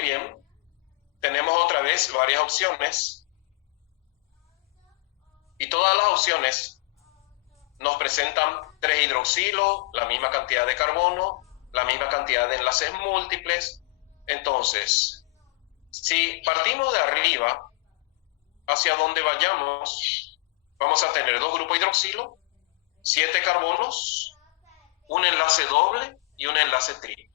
Muy bien, tenemos otra vez varias opciones y todas las opciones nos presentan 3 hidroxilo, la misma cantidad de carbono, la misma cantidad de enlaces múltiples. Entonces, si partimos de arriba, hacia donde vayamos, vamos a tener 2 grupos hidroxilo, 7 carbonos, un enlace doble y un enlace triple.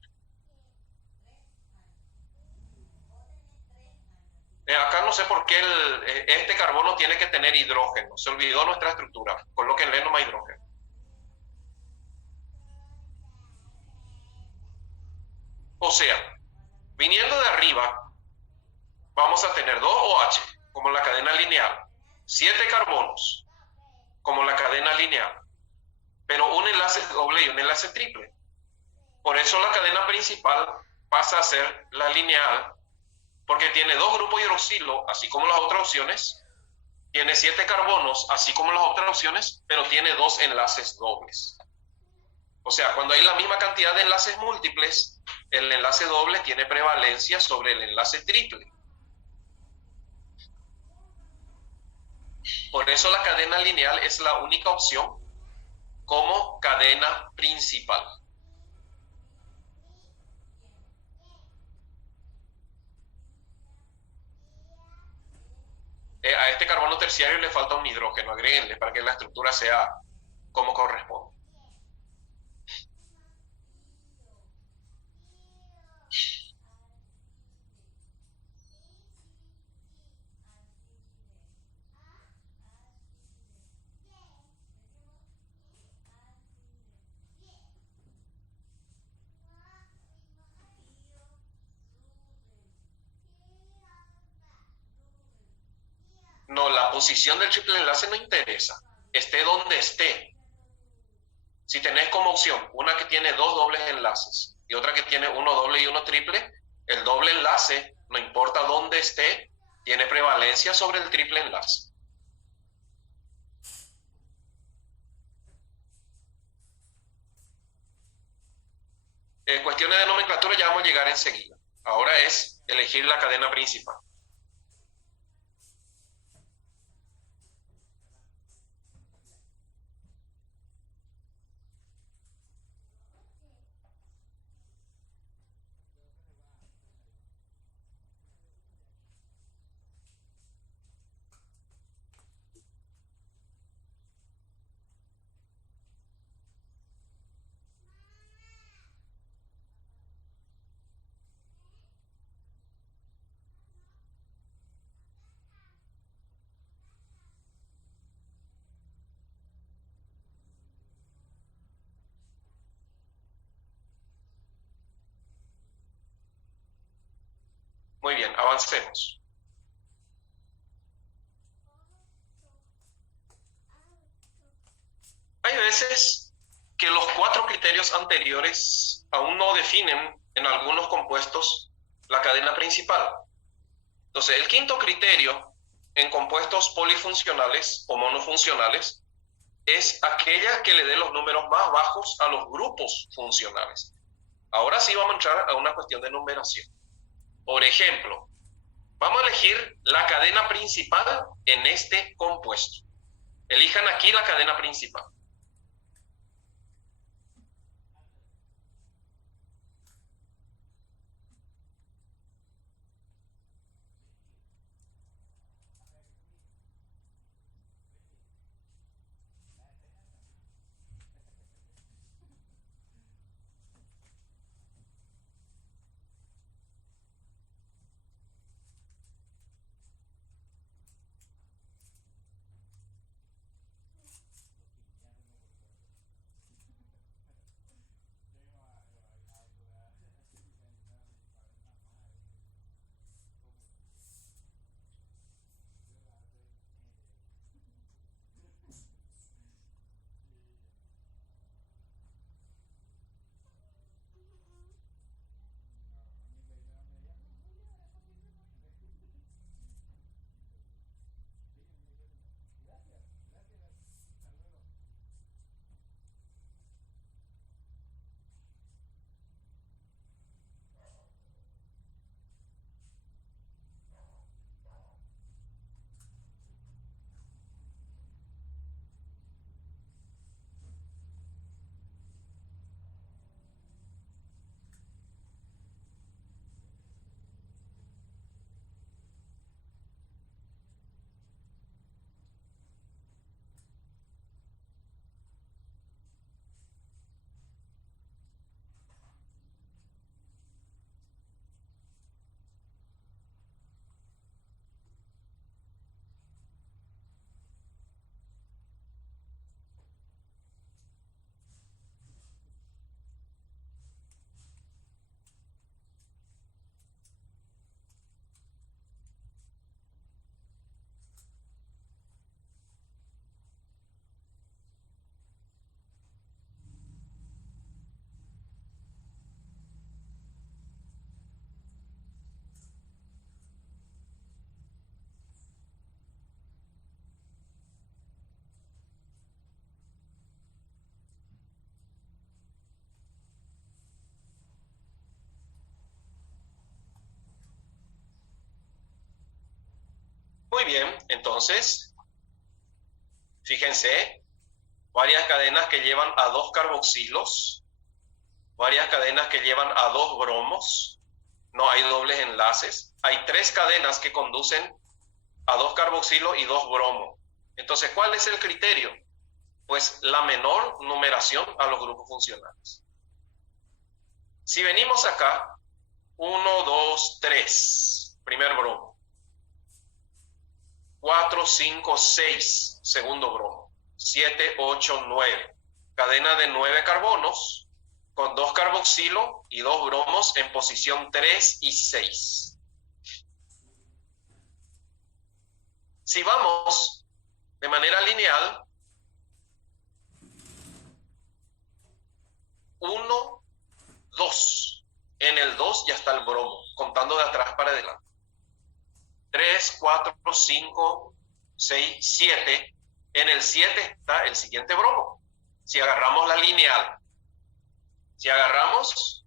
Acá no sé por qué este carbono tiene que tener hidrógeno. Se olvidó nuestra estructura. Colóquenle nomás hidrógeno. O sea, viniendo de arriba, vamos a tener 2 OH, como la cadena lineal, 7 carbonos, como la cadena lineal, pero un enlace doble y un enlace triple. Por eso la cadena principal pasa a ser la lineal, porque tiene 2 grupos hidroxilo, así como las otras opciones, tiene 7 carbonos, así como las otras opciones, pero tiene 2 enlaces dobles. O sea, cuando hay la misma cantidad de enlaces múltiples, el enlace doble tiene prevalencia sobre el enlace triple. Por eso la cadena lineal es la única opción como cadena principal. A este carbono terciario le falta un hidrógeno, agréguenle para que la estructura sea como corresponde. No, la posición del triple enlace no interesa, esté donde esté. Si tenés como opción una que tiene 2 dobles enlaces y otra que tiene uno doble y uno triple, el doble enlace, no importa dónde esté, tiene prevalencia sobre el triple enlace. Cuestiones de nomenclatura ya vamos a llegar enseguida. Ahora es elegir la cadena principal. Muy bien, avancemos. Hay veces que los 4 criterios anteriores aún no definen en algunos compuestos la cadena principal. Entonces, el quinto criterio en compuestos polifuncionales o monofuncionales es aquella que le dé los números más bajos a los grupos funcionales. Ahora sí vamos a entrar a una cuestión de numeración. Por ejemplo, vamos a elegir la cadena principal en este compuesto. Elijan aquí la cadena principal. Muy bien, entonces, fíjense, varias cadenas que llevan a 2 carboxilos, varias cadenas que llevan a 2 bromos, no hay dobles enlaces, hay 3 cadenas que conducen a 2 carboxilos y 2 bromos. Entonces, ¿cuál es el criterio? Pues la menor numeración a los grupos funcionales. Si venimos acá, 1, 2, 3, primer bromo. 4, 5, 6, segundo bromo. 7, 8, 9. Cadena de 9 carbonos con 2 carboxilos y 2 bromos en posición 3 y 6. Si vamos de manera lineal, 1, 2. En el 2 ya está el bromo, contando de atrás para adelante. 3, 4, 5, 6, 7. En el 7 está el siguiente bromo. Si agarramos la lineal, si agarramos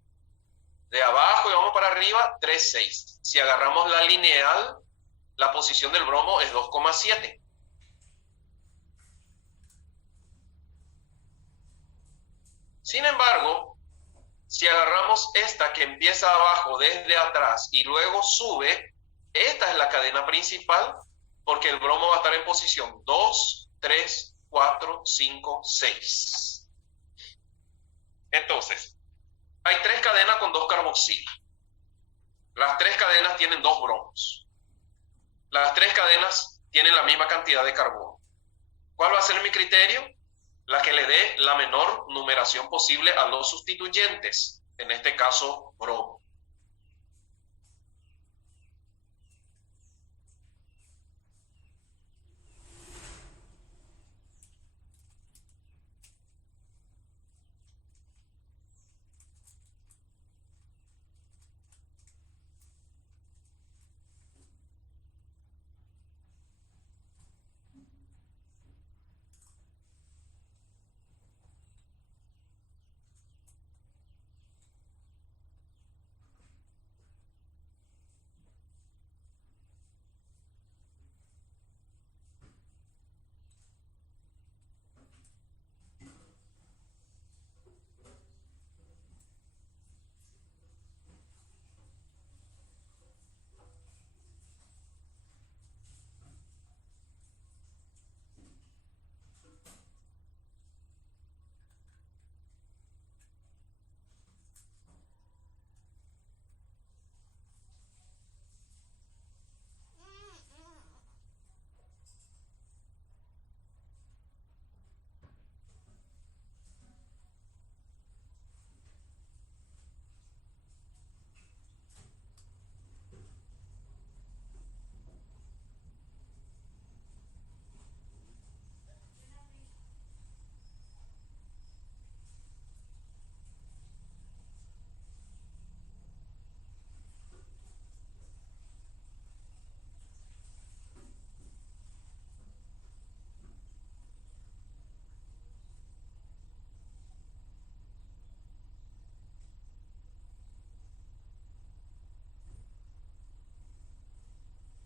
de abajo y vamos para arriba, 3, 6. Si agarramos la lineal, la posición del bromo es 2,7. Sin embargo, si agarramos esta que empieza abajo desde atrás y luego sube, esta es la cadena principal porque el bromo va a estar en posición 2, 3, 4, 5, 6. Entonces, hay 3 cadenas con 2 carboxilos. Las 3 cadenas tienen 2 bromos. Las 3 cadenas tienen la misma cantidad de carbono. ¿Cuál va a ser mi criterio? La que le dé la menor numeración posible a los sustituyentes, en este caso bromo.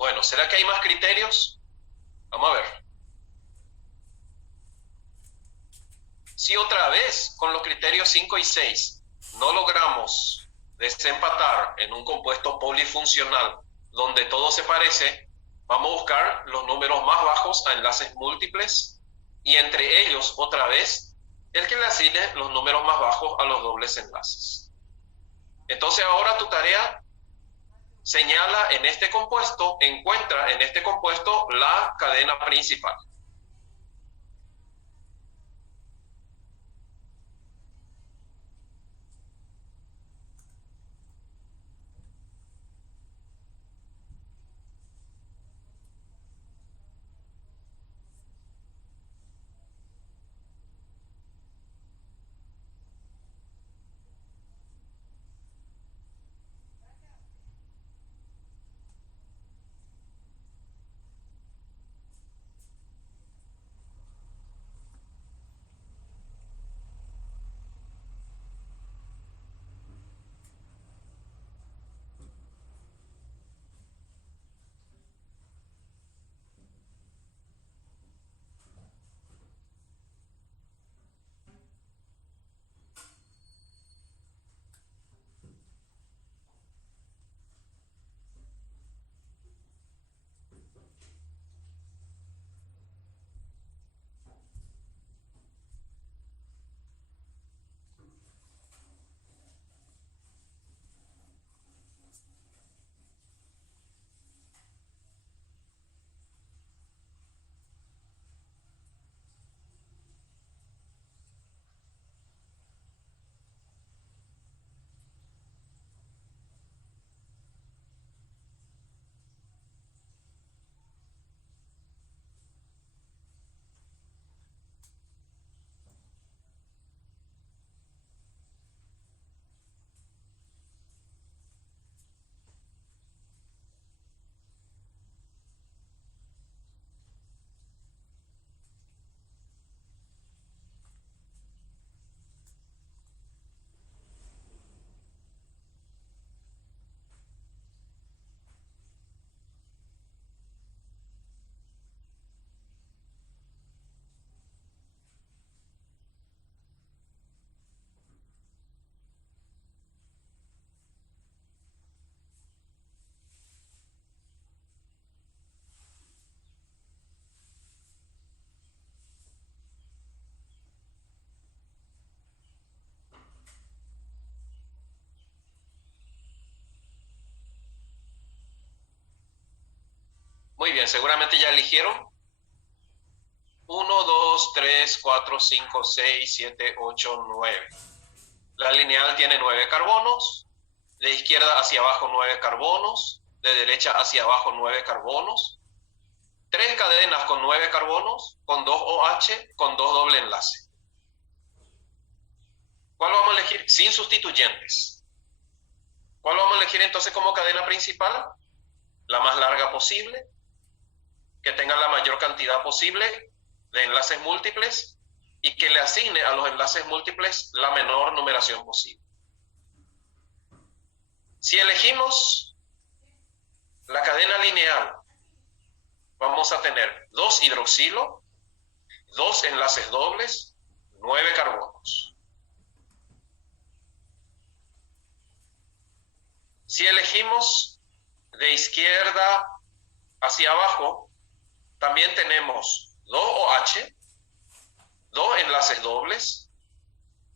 Bueno, ¿será que hay más criterios? Vamos a ver. Si otra vez con los criterios 5 y 6 no logramos desempatar en un compuesto polifuncional donde todo se parece, vamos a buscar los números más bajos a enlaces múltiples y entre ellos otra vez el que le asigne los números más bajos a los dobles enlaces. Entonces ahora tu tarea señala en este compuesto, encuentra en este compuesto la cadena principal. Muy bien, seguramente ya eligieron. 1, 2, 3, 4, 5, 6, 7, 8, 9. La lineal tiene 9 carbonos. De izquierda hacia abajo 9 carbonos. De derecha hacia abajo 9 carbonos. 3 cadenas con 9 carbonos, con 2 OH, con 2 doble enlace. ¿Cuál vamos a elegir? Sin sustituyentes. ¿Cuál vamos a elegir entonces como cadena principal? La más larga posible, que tenga la mayor cantidad posible de enlaces múltiples y que le asigne a los enlaces múltiples la menor numeración posible. Si elegimos la cadena lineal, vamos a tener 2 hidroxilo, 2 enlaces dobles, 9 carbonos. Si elegimos de izquierda hacia abajo, también tenemos 2 OH, 2 enlaces dobles,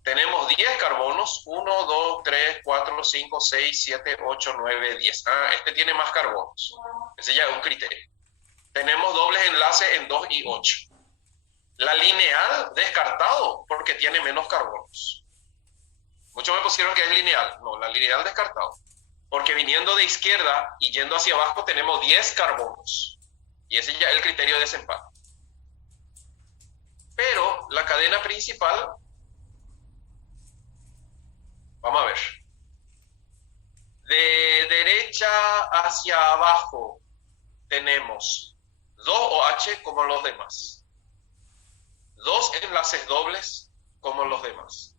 tenemos 10 carbonos, 1, 2, 3, 4, 5, 6, 7, 8, 9, 10. Este tiene más carbonos. Ese ya es un criterio. Tenemos dobles enlaces en 2 y 8. La lineal, descartado, porque tiene menos carbonos. Muchos me pusieron que es lineal. No, la lineal descartado. Porque viniendo de izquierda y yendo hacia abajo tenemos 10 carbonos. Y ese ya es el criterio de desempate. Pero la cadena principal, vamos a ver. De derecha hacia abajo tenemos 2 OH como los demás. 2 enlaces dobles como los demás.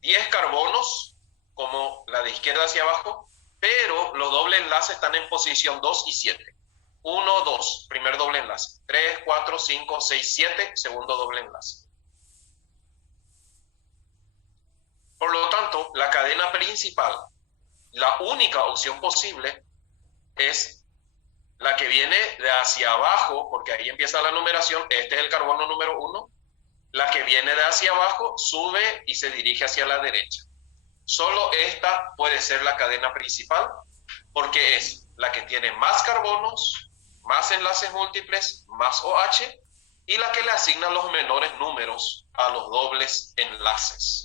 10 carbonos como la de izquierda hacia abajo, pero los dobles enlaces están en posición 2 y 7. 1, 2, primer doble enlace. 3, 4, 5, 6, 7, segundo doble enlace. Por lo tanto, la cadena principal, la única opción posible es la que viene de hacia abajo, porque ahí empieza la numeración. Este es el carbono número 1. La que viene de hacia abajo sube y se dirige hacia la derecha. Solo esta puede ser la cadena principal, porque es la que tiene más carbonos, más enlaces múltiples, más OH, y la que le asigna los menores números a los dobles enlaces.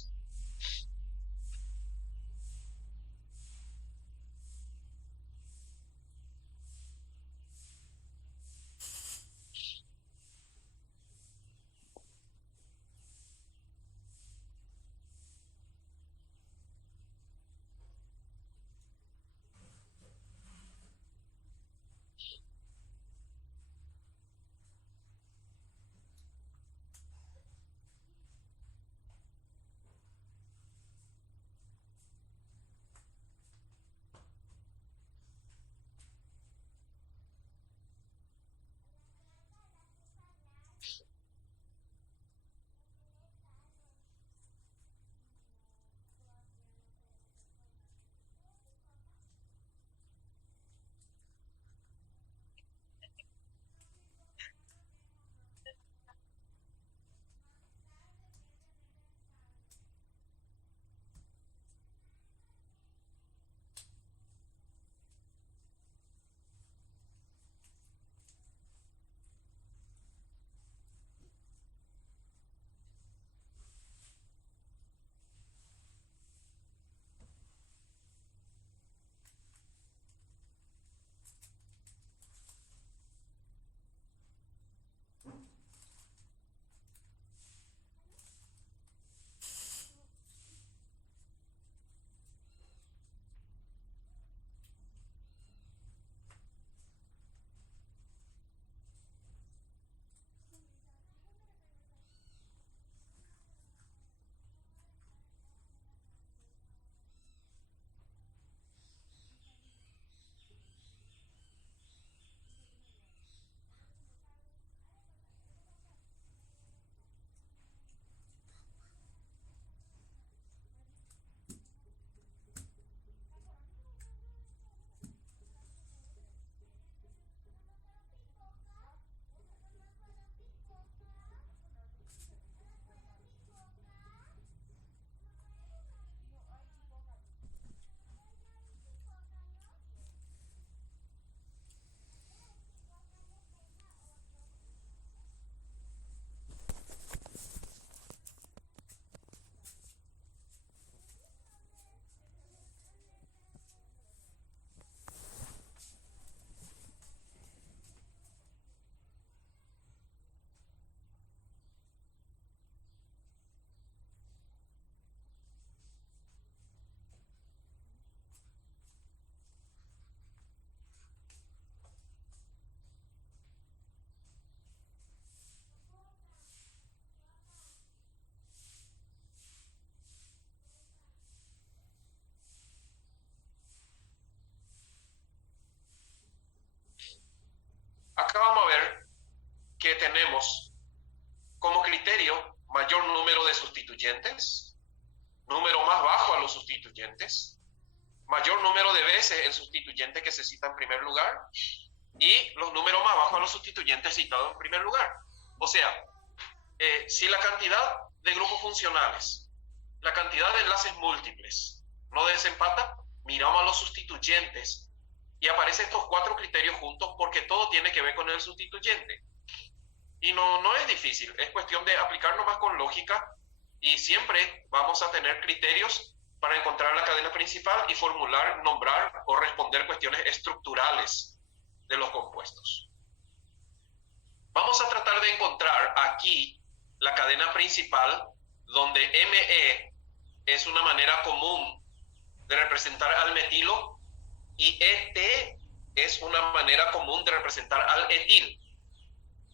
que tenemos como criterio mayor número de sustituyentes, número más bajo a los sustituyentes, mayor número de veces el sustituyente que se cita en primer lugar y los números más bajos a los sustituyentes citados en primer lugar. O sea, si la cantidad de grupos funcionales, la cantidad de enlaces múltiples no desempata, miramos a los sustituyentes y aparecen estos 4 criterios juntos porque todo tiene que ver con el sustituyente. Y no es difícil, es cuestión de aplicar nomás con lógica y siempre vamos a tener criterios para encontrar la cadena principal y formular, nombrar o responder cuestiones estructurales de los compuestos. Vamos a tratar de encontrar aquí la cadena principal donde ME es una manera común de representar al metilo y ET es una manera común de representar al etil.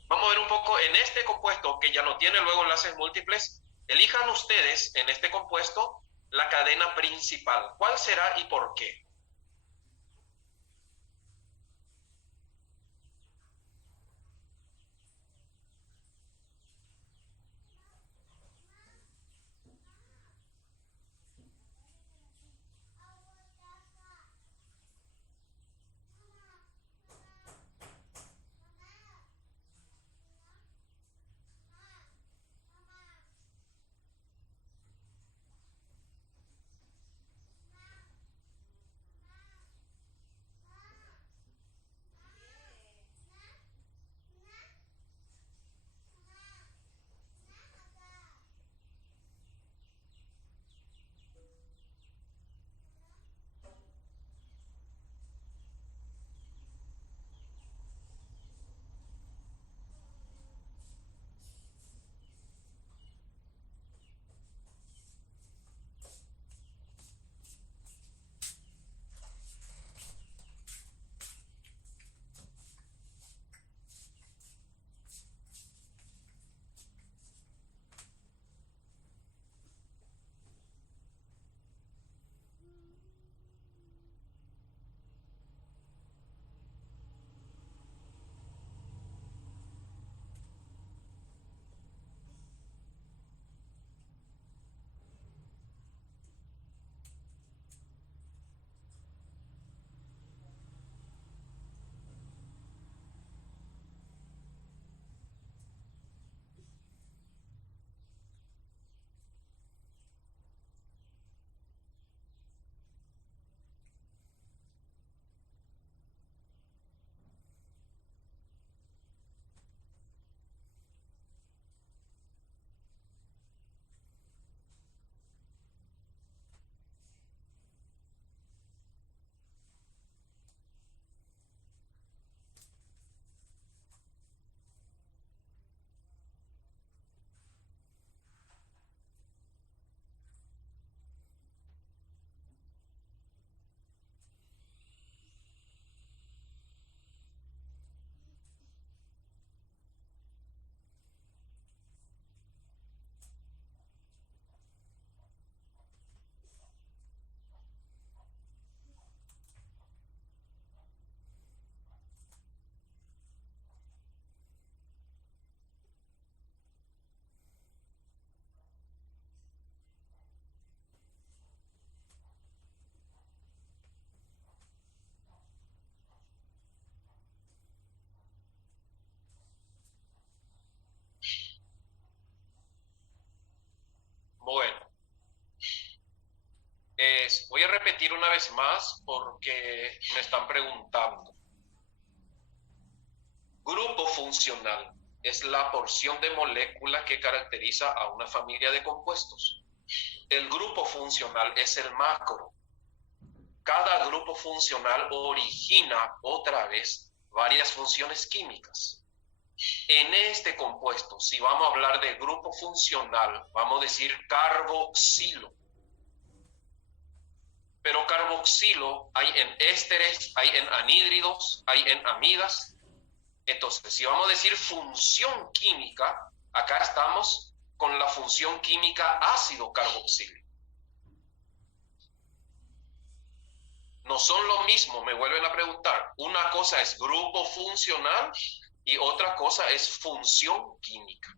Vamos a ver un poco en este compuesto que ya no tiene luego enlaces múltiples. Elijan ustedes en este compuesto la cadena principal. ¿Cuál será y por qué? Bueno, voy a repetir una vez más porque me están preguntando. Grupo funcional es la porción de molécula que caracteriza a una familia de compuestos. El grupo funcional es el macro. Cada grupo funcional origina otra vez varias funciones químicas. En este compuesto, si vamos a hablar de grupo funcional, vamos a decir carboxilo. Pero carboxilo hay en ésteres, hay en anhídridos, hay en amidas. Entonces, si vamos a decir función química, acá estamos con la función química ácido carboxílico. No son lo mismo, me vuelven a preguntar. Una cosa es grupo funcional y otra cosa es función química.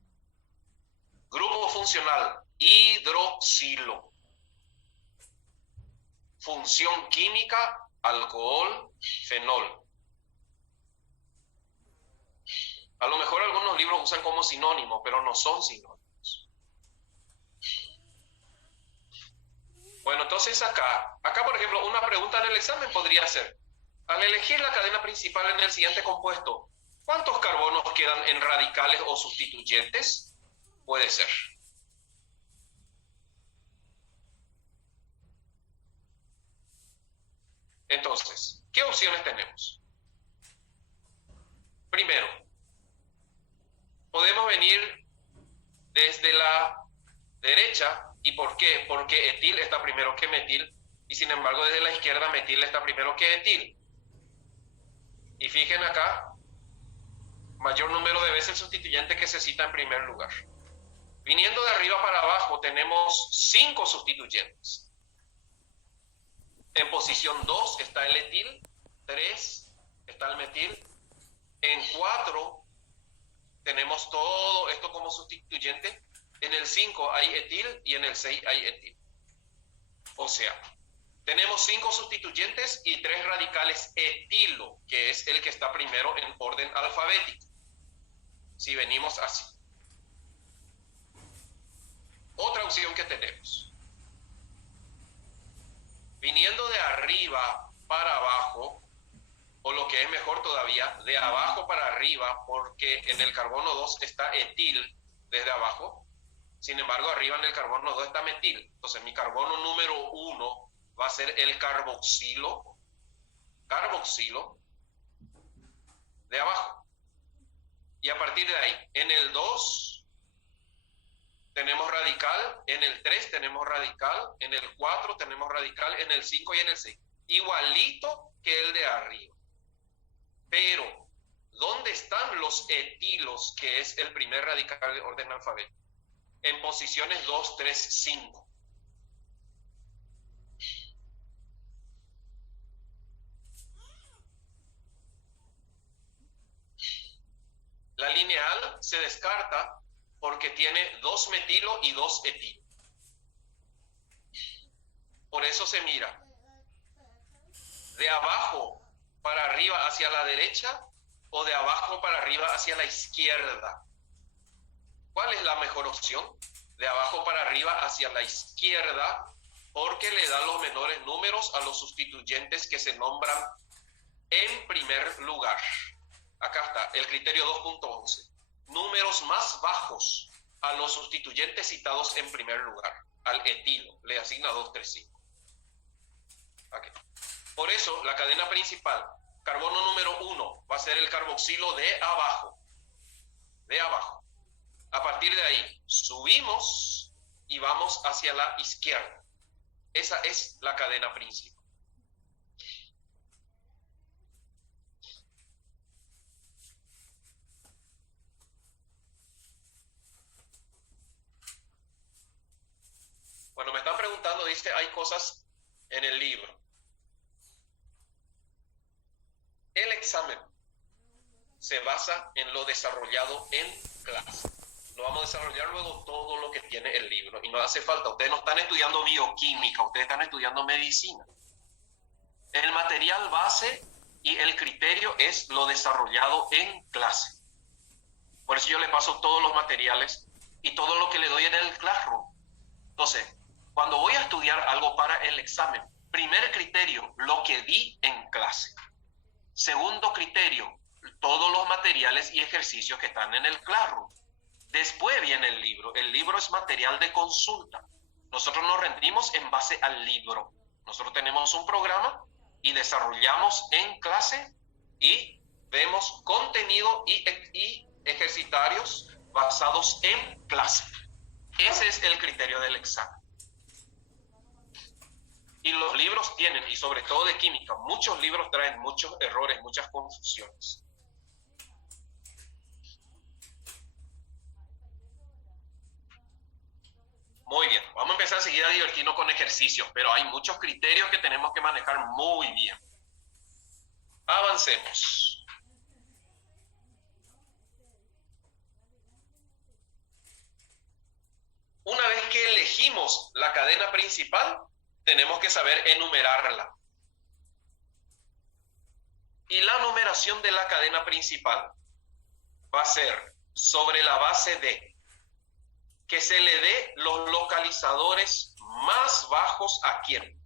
Grupo funcional, hidroxilo. Función química, alcohol, fenol. A lo mejor algunos libros usan como sinónimo, pero no son sinónimos. Bueno, entonces acá por ejemplo, una pregunta en el examen podría ser, al elegir la cadena principal en el siguiente compuesto, ¿cuántos carbonos quedan en radicales o sustituyentes? Puede ser. Entonces, ¿qué opciones tenemos? Primero, podemos venir desde la derecha. ¿Y por qué? Porque etil está primero que metil, y sin embargo desde la izquierda metil está primero que etil. Y fíjense acá, mayor número de veces el sustituyente que se cita en primer lugar. Viniendo de arriba para abajo tenemos 5 sustituyentes. En posición 2 está el etil, 3 está el metil, en 4 tenemos todo esto como sustituyente, en el 5 hay etil y en el 6 hay etil. O sea, tenemos 5 sustituyentes y 3 radicales etilo, que es el que está primero en orden alfabético. Si venimos así. Otra opción que tenemos. Viniendo de arriba para abajo, o lo que es mejor todavía, de abajo para arriba, porque en el carbono 2 está etil desde abajo. Sin embargo, arriba en el carbono 2 está metil. Entonces, mi carbono número 1 va a ser el carboxilo de abajo. Y a partir de ahí, en el 2 tenemos radical, en el 3 tenemos radical, en el 4 tenemos radical, en el 5 y en el 6. Igualito que el de arriba. Pero, ¿dónde están los etilos, que es el primer radical de orden alfabético? En posiciones 2, 3, 5. La lineal se descarta porque tiene 2 metilo y 2 etilo. Por eso se mira de abajo para arriba hacia la derecha o de abajo para arriba hacia la izquierda. ¿Cuál es la mejor opción? De abajo para arriba hacia la izquierda, porque le da los menores números a los sustituyentes que se nombran en primer lugar. Acá está, el criterio 2.11. Números más bajos a los sustituyentes citados en primer lugar. Al etilo le asigna 235. Okay. Por eso, la cadena principal, carbono número 1, va a ser el carboxilo de abajo. De abajo. A partir de ahí, subimos y vamos hacia la izquierda. Esa es la cadena principal. Bueno, me están preguntando, dice, hay cosas en el libro. El examen se basa en lo desarrollado en clase. Lo vamos a desarrollar luego todo lo que tiene el libro. Y no hace falta, ustedes no están estudiando bioquímica, ustedes están estudiando medicina. El material base y el criterio es lo desarrollado en clase. Por eso yo le paso todos los materiales y todo lo que le doy en el classroom. Entonces, cuando voy a estudiar algo para el examen, primer criterio, lo que di en clase. Segundo criterio, todos los materiales y ejercicios que están en el classroom. Después viene el libro. El libro es material de consulta. Nosotros nos rendimos en base al libro. Nosotros tenemos un programa y desarrollamos en clase y vemos contenido y ejercitarios basados en clase. Ese es el criterio del examen. Y los libros tienen, y sobre todo de química, muchos libros traen muchos errores, muchas confusiones. Muy bien, vamos a empezar a seguir a divertirnos con ejercicios, pero hay muchos criterios que tenemos que manejar muy bien. Avancemos. tenemos la cadena principal, tenemos que saber enumerarla. Y la numeración de la cadena principal va a ser sobre la base de que se le dé los localizadores más bajos a quién.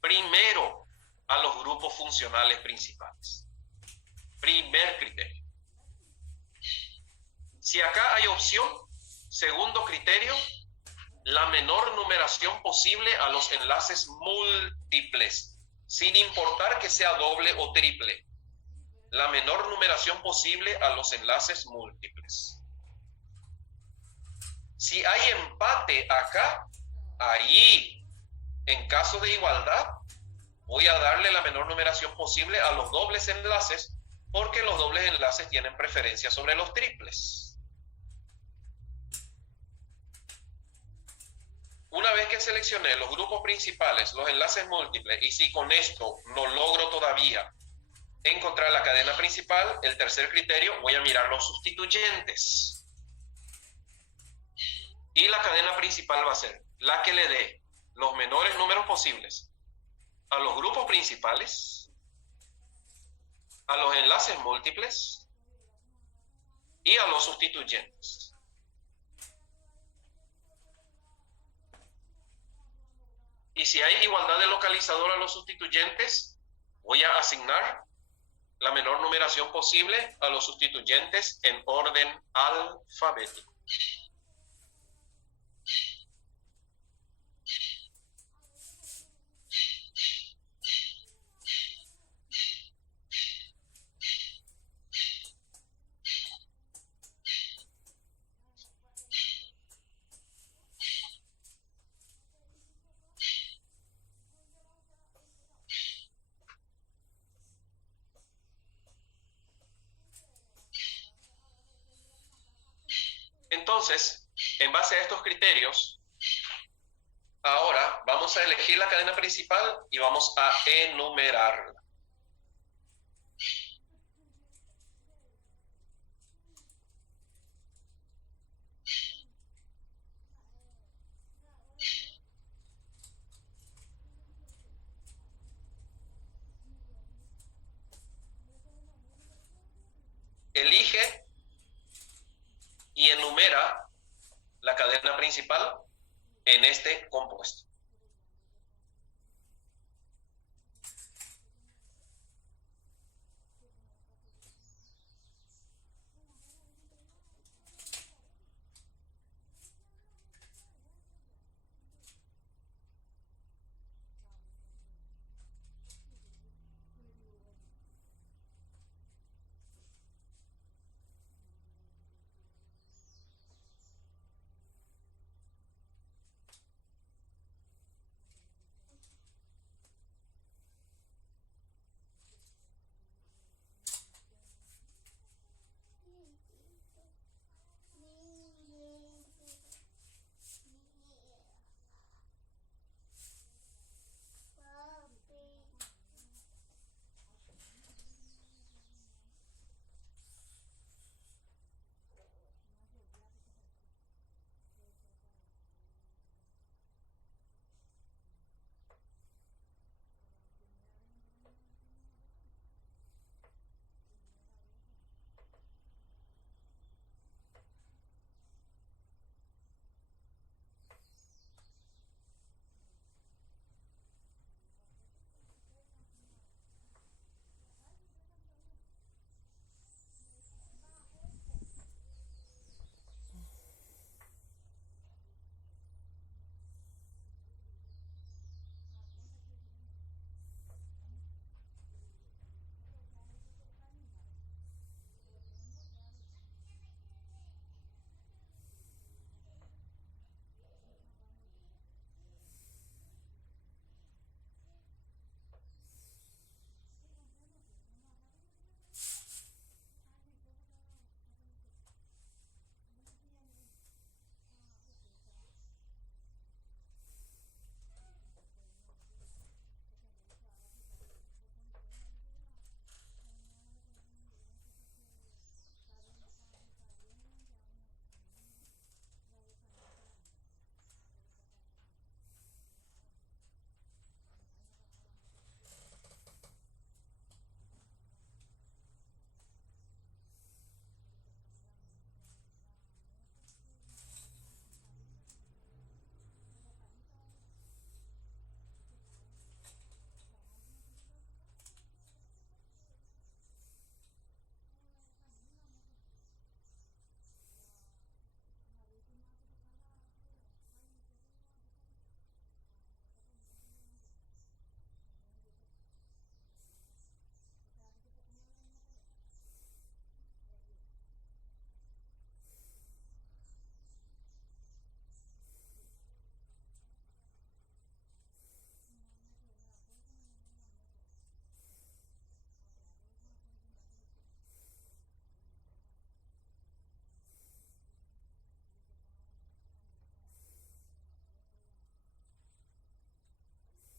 Primero, a los grupos funcionales principales. Primer criterio. Si acá hay opción, segundo criterio, la menor numeración posible a los enlaces múltiples, sin importar que sea doble o triple. La menor numeración posible a los enlaces múltiples. Si hay empate acá, ahí, en caso de igualdad, voy a darle la menor numeración posible a los dobles enlaces, porque los dobles enlaces tienen preferencia sobre los triples. Una vez que seleccioné los grupos principales, los enlaces múltiples, y si con esto no logro todavía encontrar la cadena principal, el tercer criterio, voy a mirar los sustituyentes. Y la cadena principal va a ser la que le dé los menores números posibles a los grupos principales, a los enlaces múltiples y a los sustituyentes. Y si hay igualdad de localizador a los sustituyentes, voy a asignar la menor numeración posible a los sustituyentes en orden alfabético. Entonces, en base a estos criterios, ahora vamos a elegir la cadena principal y vamos a enumerarla. Elige y enumera la cadena principal en este compuesto.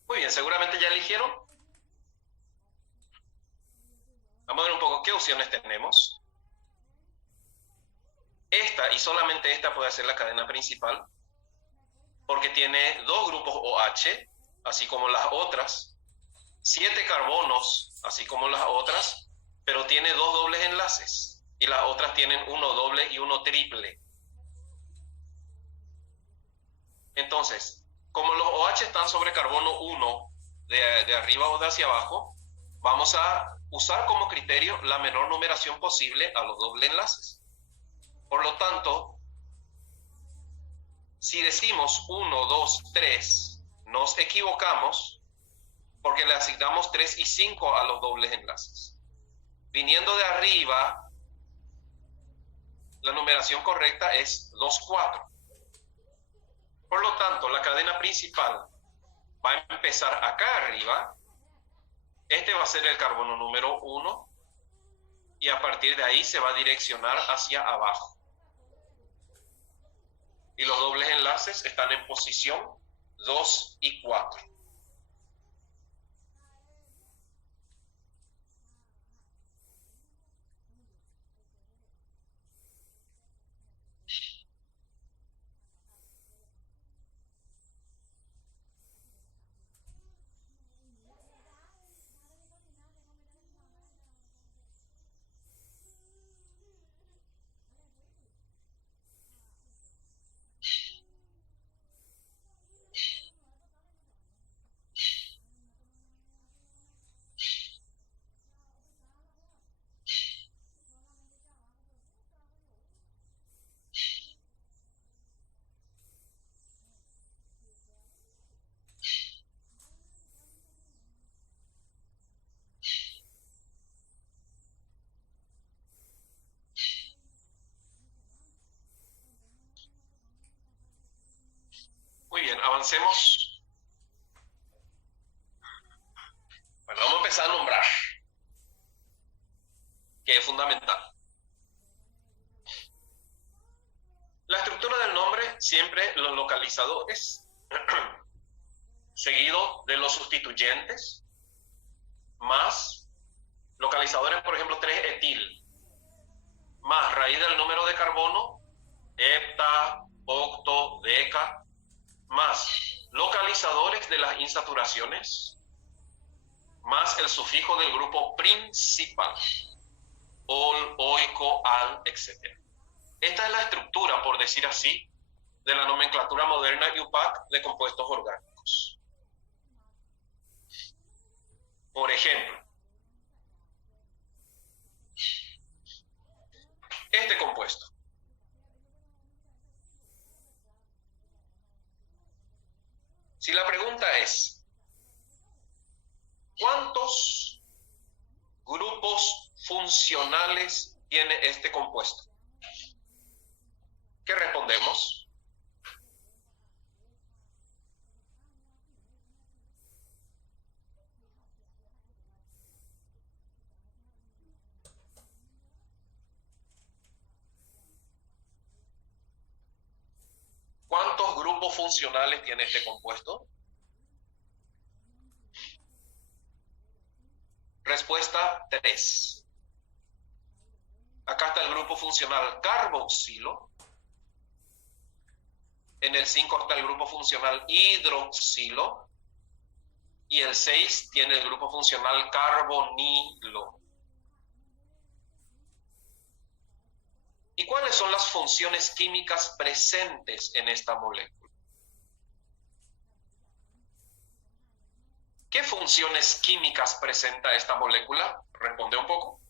Muy bien, seguramente ya eligieron. Vamos a ver un poco qué opciones tenemos. Esta y solamente esta puede ser la cadena principal, porque tiene dos grupos OH, así como las otras, 7 carbonos, así como las otras, pero tiene 2 dobles enlaces, y las otras tienen uno doble y uno triple. Entonces, como los OH están sobre carbono 1, de arriba o de hacia abajo, vamos a usar como criterio la menor numeración posible a los dobles enlaces. Por lo tanto, si decimos 1, 2, 3, nos equivocamos porque le asignamos 3 y 5 a los dobles enlaces. Viniendo de arriba, la numeración correcta es 2, 4. Por lo tanto, la cadena principal va a empezar acá arriba. Este va a ser el carbono número 1 y a partir de ahí se va a direccionar hacia abajo. Y los dobles enlaces están en posición 2 y 4. Muy bien, avancemos. Bueno, vamos a empezar a nombrar, que es fundamental. La estructura del nombre, siempre los localizadores, seguido de los sustituyentes, más localizadores, por ejemplo, 3-etil, más raíz del número de carbono, hepta, octo, deca, más localizadores de las insaturaciones, más el sufijo del grupo principal, ol, oico, al, etc. Esta es la estructura, por decir así, de la nomenclatura moderna IUPAC de compuestos orgánicos. Por ejemplo, este compuesto. Si la pregunta es, ¿cuántos grupos funcionales tiene este compuesto? ¿Qué respondemos? ¿Cuántos grupos funcionales tiene este compuesto? Respuesta 3. Acá está el grupo funcional carboxilo. En el 5 está el grupo funcional hidroxilo. Y el 6 tiene el grupo funcional carbonilo. ¿Y cuáles son las funciones químicas presentes en esta molécula? ¿Qué funciones químicas presenta esta molécula? Responde un poco.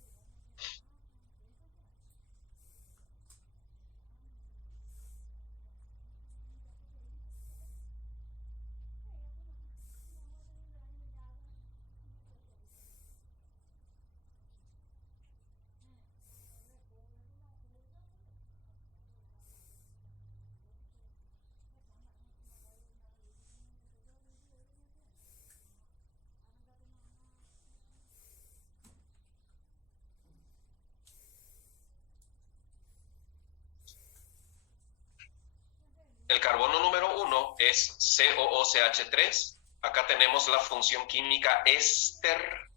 El carbono número 1 es COOCH3 Acá tenemos la función química éster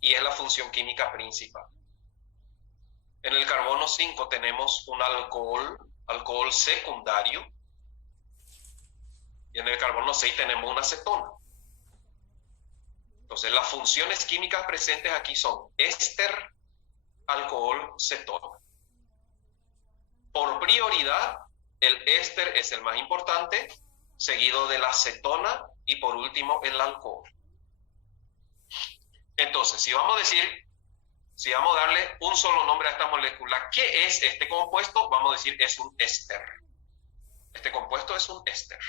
y es la función química principal. En el carbono 5 tenemos un alcohol secundario, y en el carbono 6 tenemos una acetona. Entonces, las funciones químicas presentes aquí son éster, alcohol, cetona. Por prioridad, el éster es el más importante, seguido de la acetona y por último el alcohol. Entonces, si vamos a darle un solo nombre a esta molécula, ¿qué es este compuesto? Vamos a decir, es un éster. Este compuesto es un éster.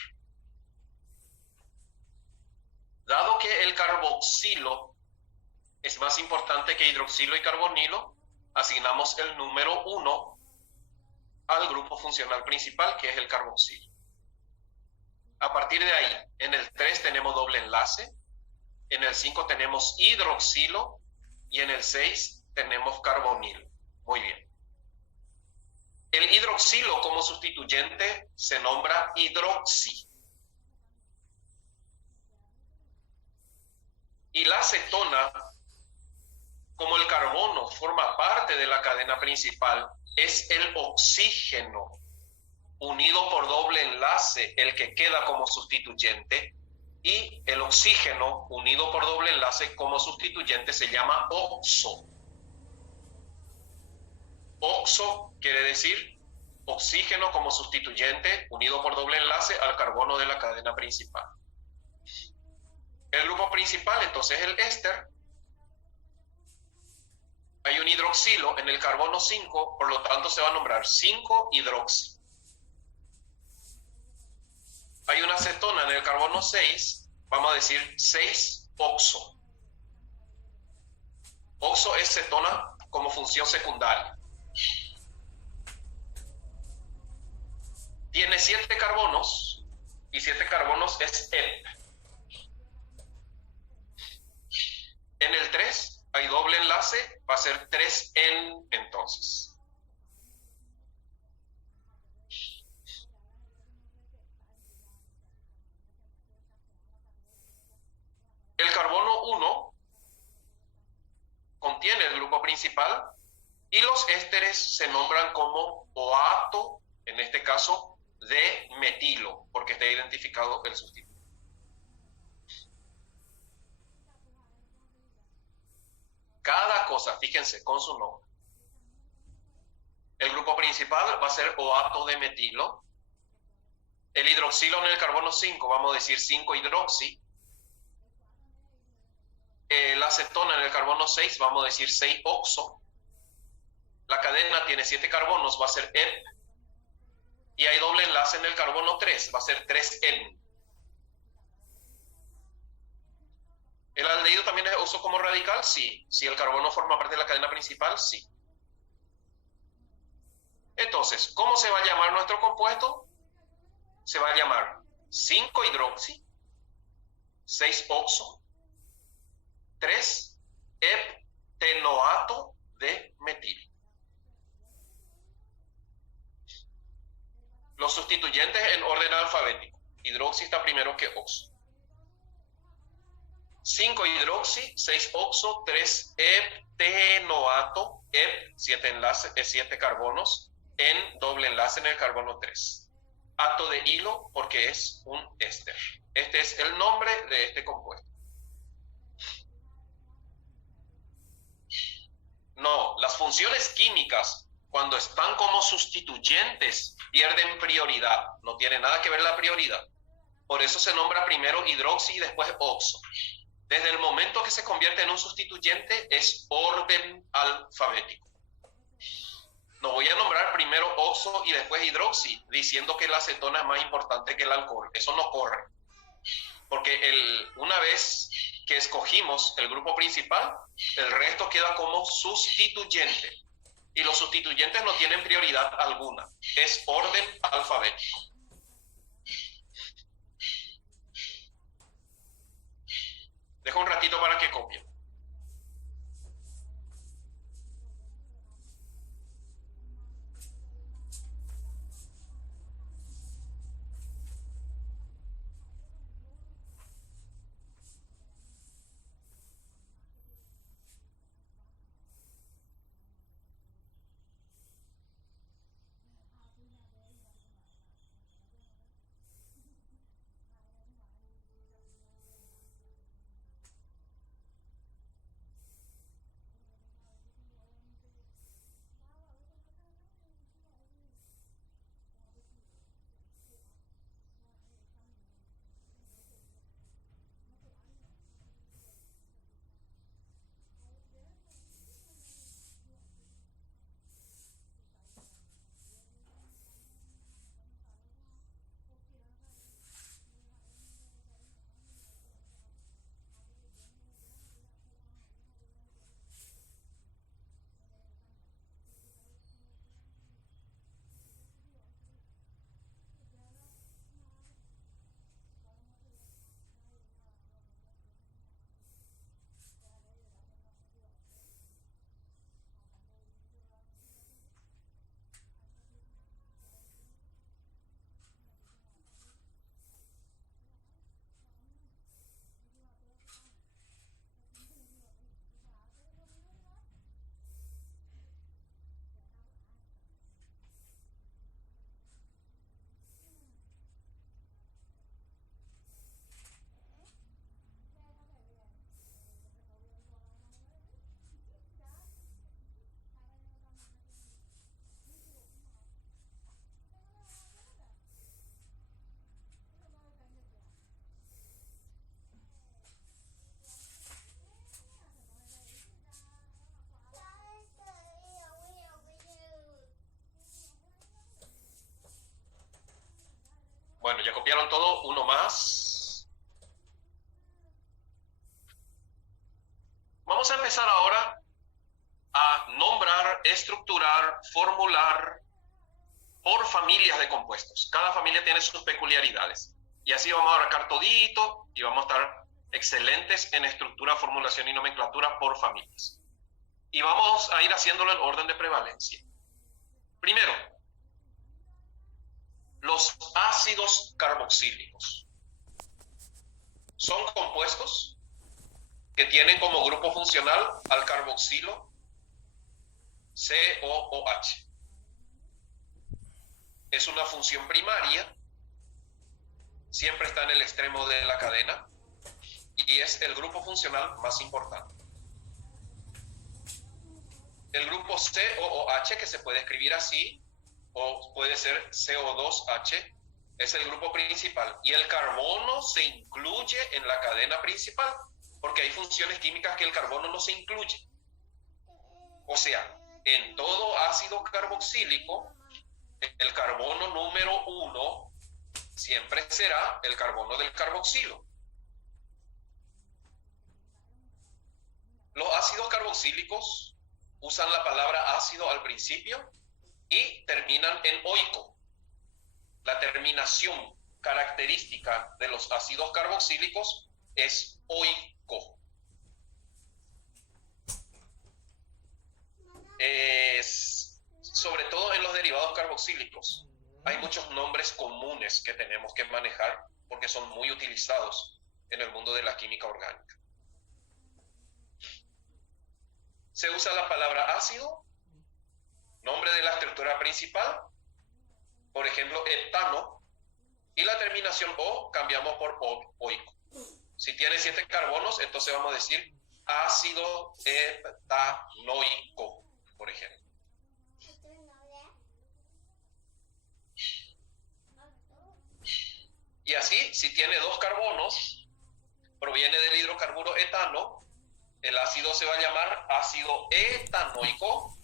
Dado que el carboxilo es más importante que hidroxilo y carbonilo, asignamos el número 1 al grupo funcional principal, que es el carboxilo. A partir de ahí, en el 3 tenemos doble enlace, en el 5 tenemos hidroxilo y en el 6 tenemos carbonilo. Muy bien. El hidroxilo como sustituyente se nombra hidroxi. Y la acetona, como el carbono forma parte de la cadena principal, es el oxígeno unido por doble enlace el que queda como sustituyente, y el oxígeno unido por doble enlace como sustituyente se llama oxo. Oxo quiere decir oxígeno como sustituyente unido por doble enlace al carbono de la cadena principal. El grupo principal entonces es el éster. Hay un hidroxilo en el carbono 5, por lo tanto se va a nombrar 5-hidroxi. Hay una acetona en el carbono 6, vamos a decir 6-oxo. Oxo es cetona como función secundaria. Tiene 7 carbonos y 7 carbonos es EP. En el 3 hay doble enlace, va a ser 3-en entonces. El carbono 1 contiene el grupo principal y los ésteres se nombran como oato, en este caso, de metilo, porque está identificado el sustituto. Cada cosa, fíjense, con su nombre. El grupo principal va a ser oato de metilo. El hidroxilo en el carbono 5, vamos a decir 5-hidroxi. La acetona en el carbono 6, vamos a decir 6-oxo. La cadena tiene 7 carbonos, va a ser EP. Y hay doble enlace en el carbono 3, va a ser 3-en. ¿El aldehído también es uso como radical? Sí. Si el carbono forma parte de la cadena principal, sí. Entonces, ¿cómo se va a llamar nuestro compuesto? Se va a llamar 5-hidroxi, 6-oxo, 3-heptenoato de metil. Los sustituyentes en orden alfabético. Hidroxi está primero que oxo. 5-hidroxi, 6-oxo, 3-heptenoato, 7 carbonos, en doble enlace en el carbono 3. Ato de hilo porque es un éster. Este es el nombre de este compuesto. No, las funciones químicas, cuando están como sustituyentes, pierden prioridad. No tiene nada que ver la prioridad. Por eso se nombra primero hidroxi y después oxo. Desde el momento que se convierte en un sustituyente, es orden alfabético. No voy a nombrar primero oxo y después hidroxi, diciendo que la acetona es más importante que el alcohol. Eso no corre. Porque una vez que escogimos el grupo principal, el resto queda como sustituyente. Y los sustituyentes no tienen prioridad alguna. Es orden alfabético. Dejo un ratito para que copien. ¿Copiaron todo? Uno más. Vamos a empezar ahora a nombrar, estructurar, formular por familias de compuestos. Cada familia tiene sus peculiaridades. Y así vamos a abarcar todito y vamos a estar excelentes en estructura, formulación y nomenclatura por familias. Y vamos a ir haciéndolo en orden de prevalencia. Primero, los ácidos carboxílicos. Son compuestos que tienen como grupo funcional al carboxilo COOH. Es una función primaria, siempre está en el extremo de la cadena y es el grupo funcional más importante. El grupo COOH, que se puede escribir así, o puede ser CO2H, es el grupo principal. Y el carbono se incluye en la cadena principal, porque hay funciones químicas que el carbono no se incluye. O sea, en todo ácido carboxílico, el carbono número 1 siempre será el carbono del carboxilo. Los ácidos carboxílicos usan la palabra ácido al principio y terminan en oico. La terminación característica de los ácidos carboxílicos es oico. Sobre todo en los derivados carboxílicos. Hay muchos nombres comunes que tenemos que manejar porque son muy utilizados en el mundo de la química orgánica. Se usa la palabra ácido, nombre de la estructura principal, por ejemplo, etano, y la terminación O cambiamos por oico. Si tiene 7 carbonos, entonces vamos a decir ácido etanoico, por ejemplo. Y así, si tiene 2 carbonos, proviene del hidrocarburo etano, el ácido se va a llamar ácido etanoico.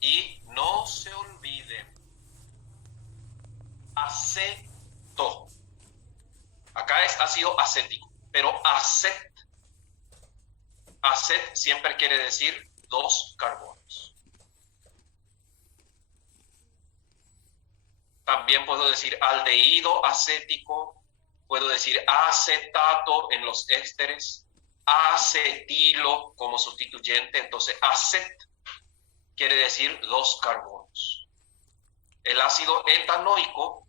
Y no se olviden, aceto. Acá es ácido acético, pero acet siempre quiere decir 2 carbonos. También puedo decir aldehído acético, puedo decir acetato en los ésteres, acetilo como sustituyente, entonces acet quiere decir 2 carbonos. El ácido etanoico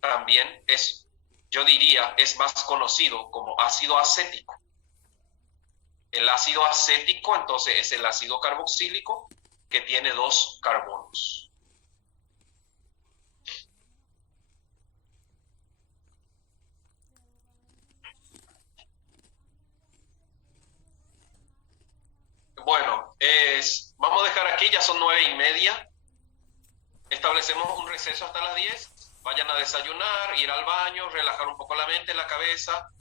también es, yo diría, es más conocido como ácido acético. El ácido acético entonces es el ácido carboxílico que tiene 2 carbonos. Bueno, vamos a dejar aquí, ya son 9:30. Establecemos un receso hasta las 10. Vayan a desayunar, ir al baño, relajar un poco la mente, la cabeza.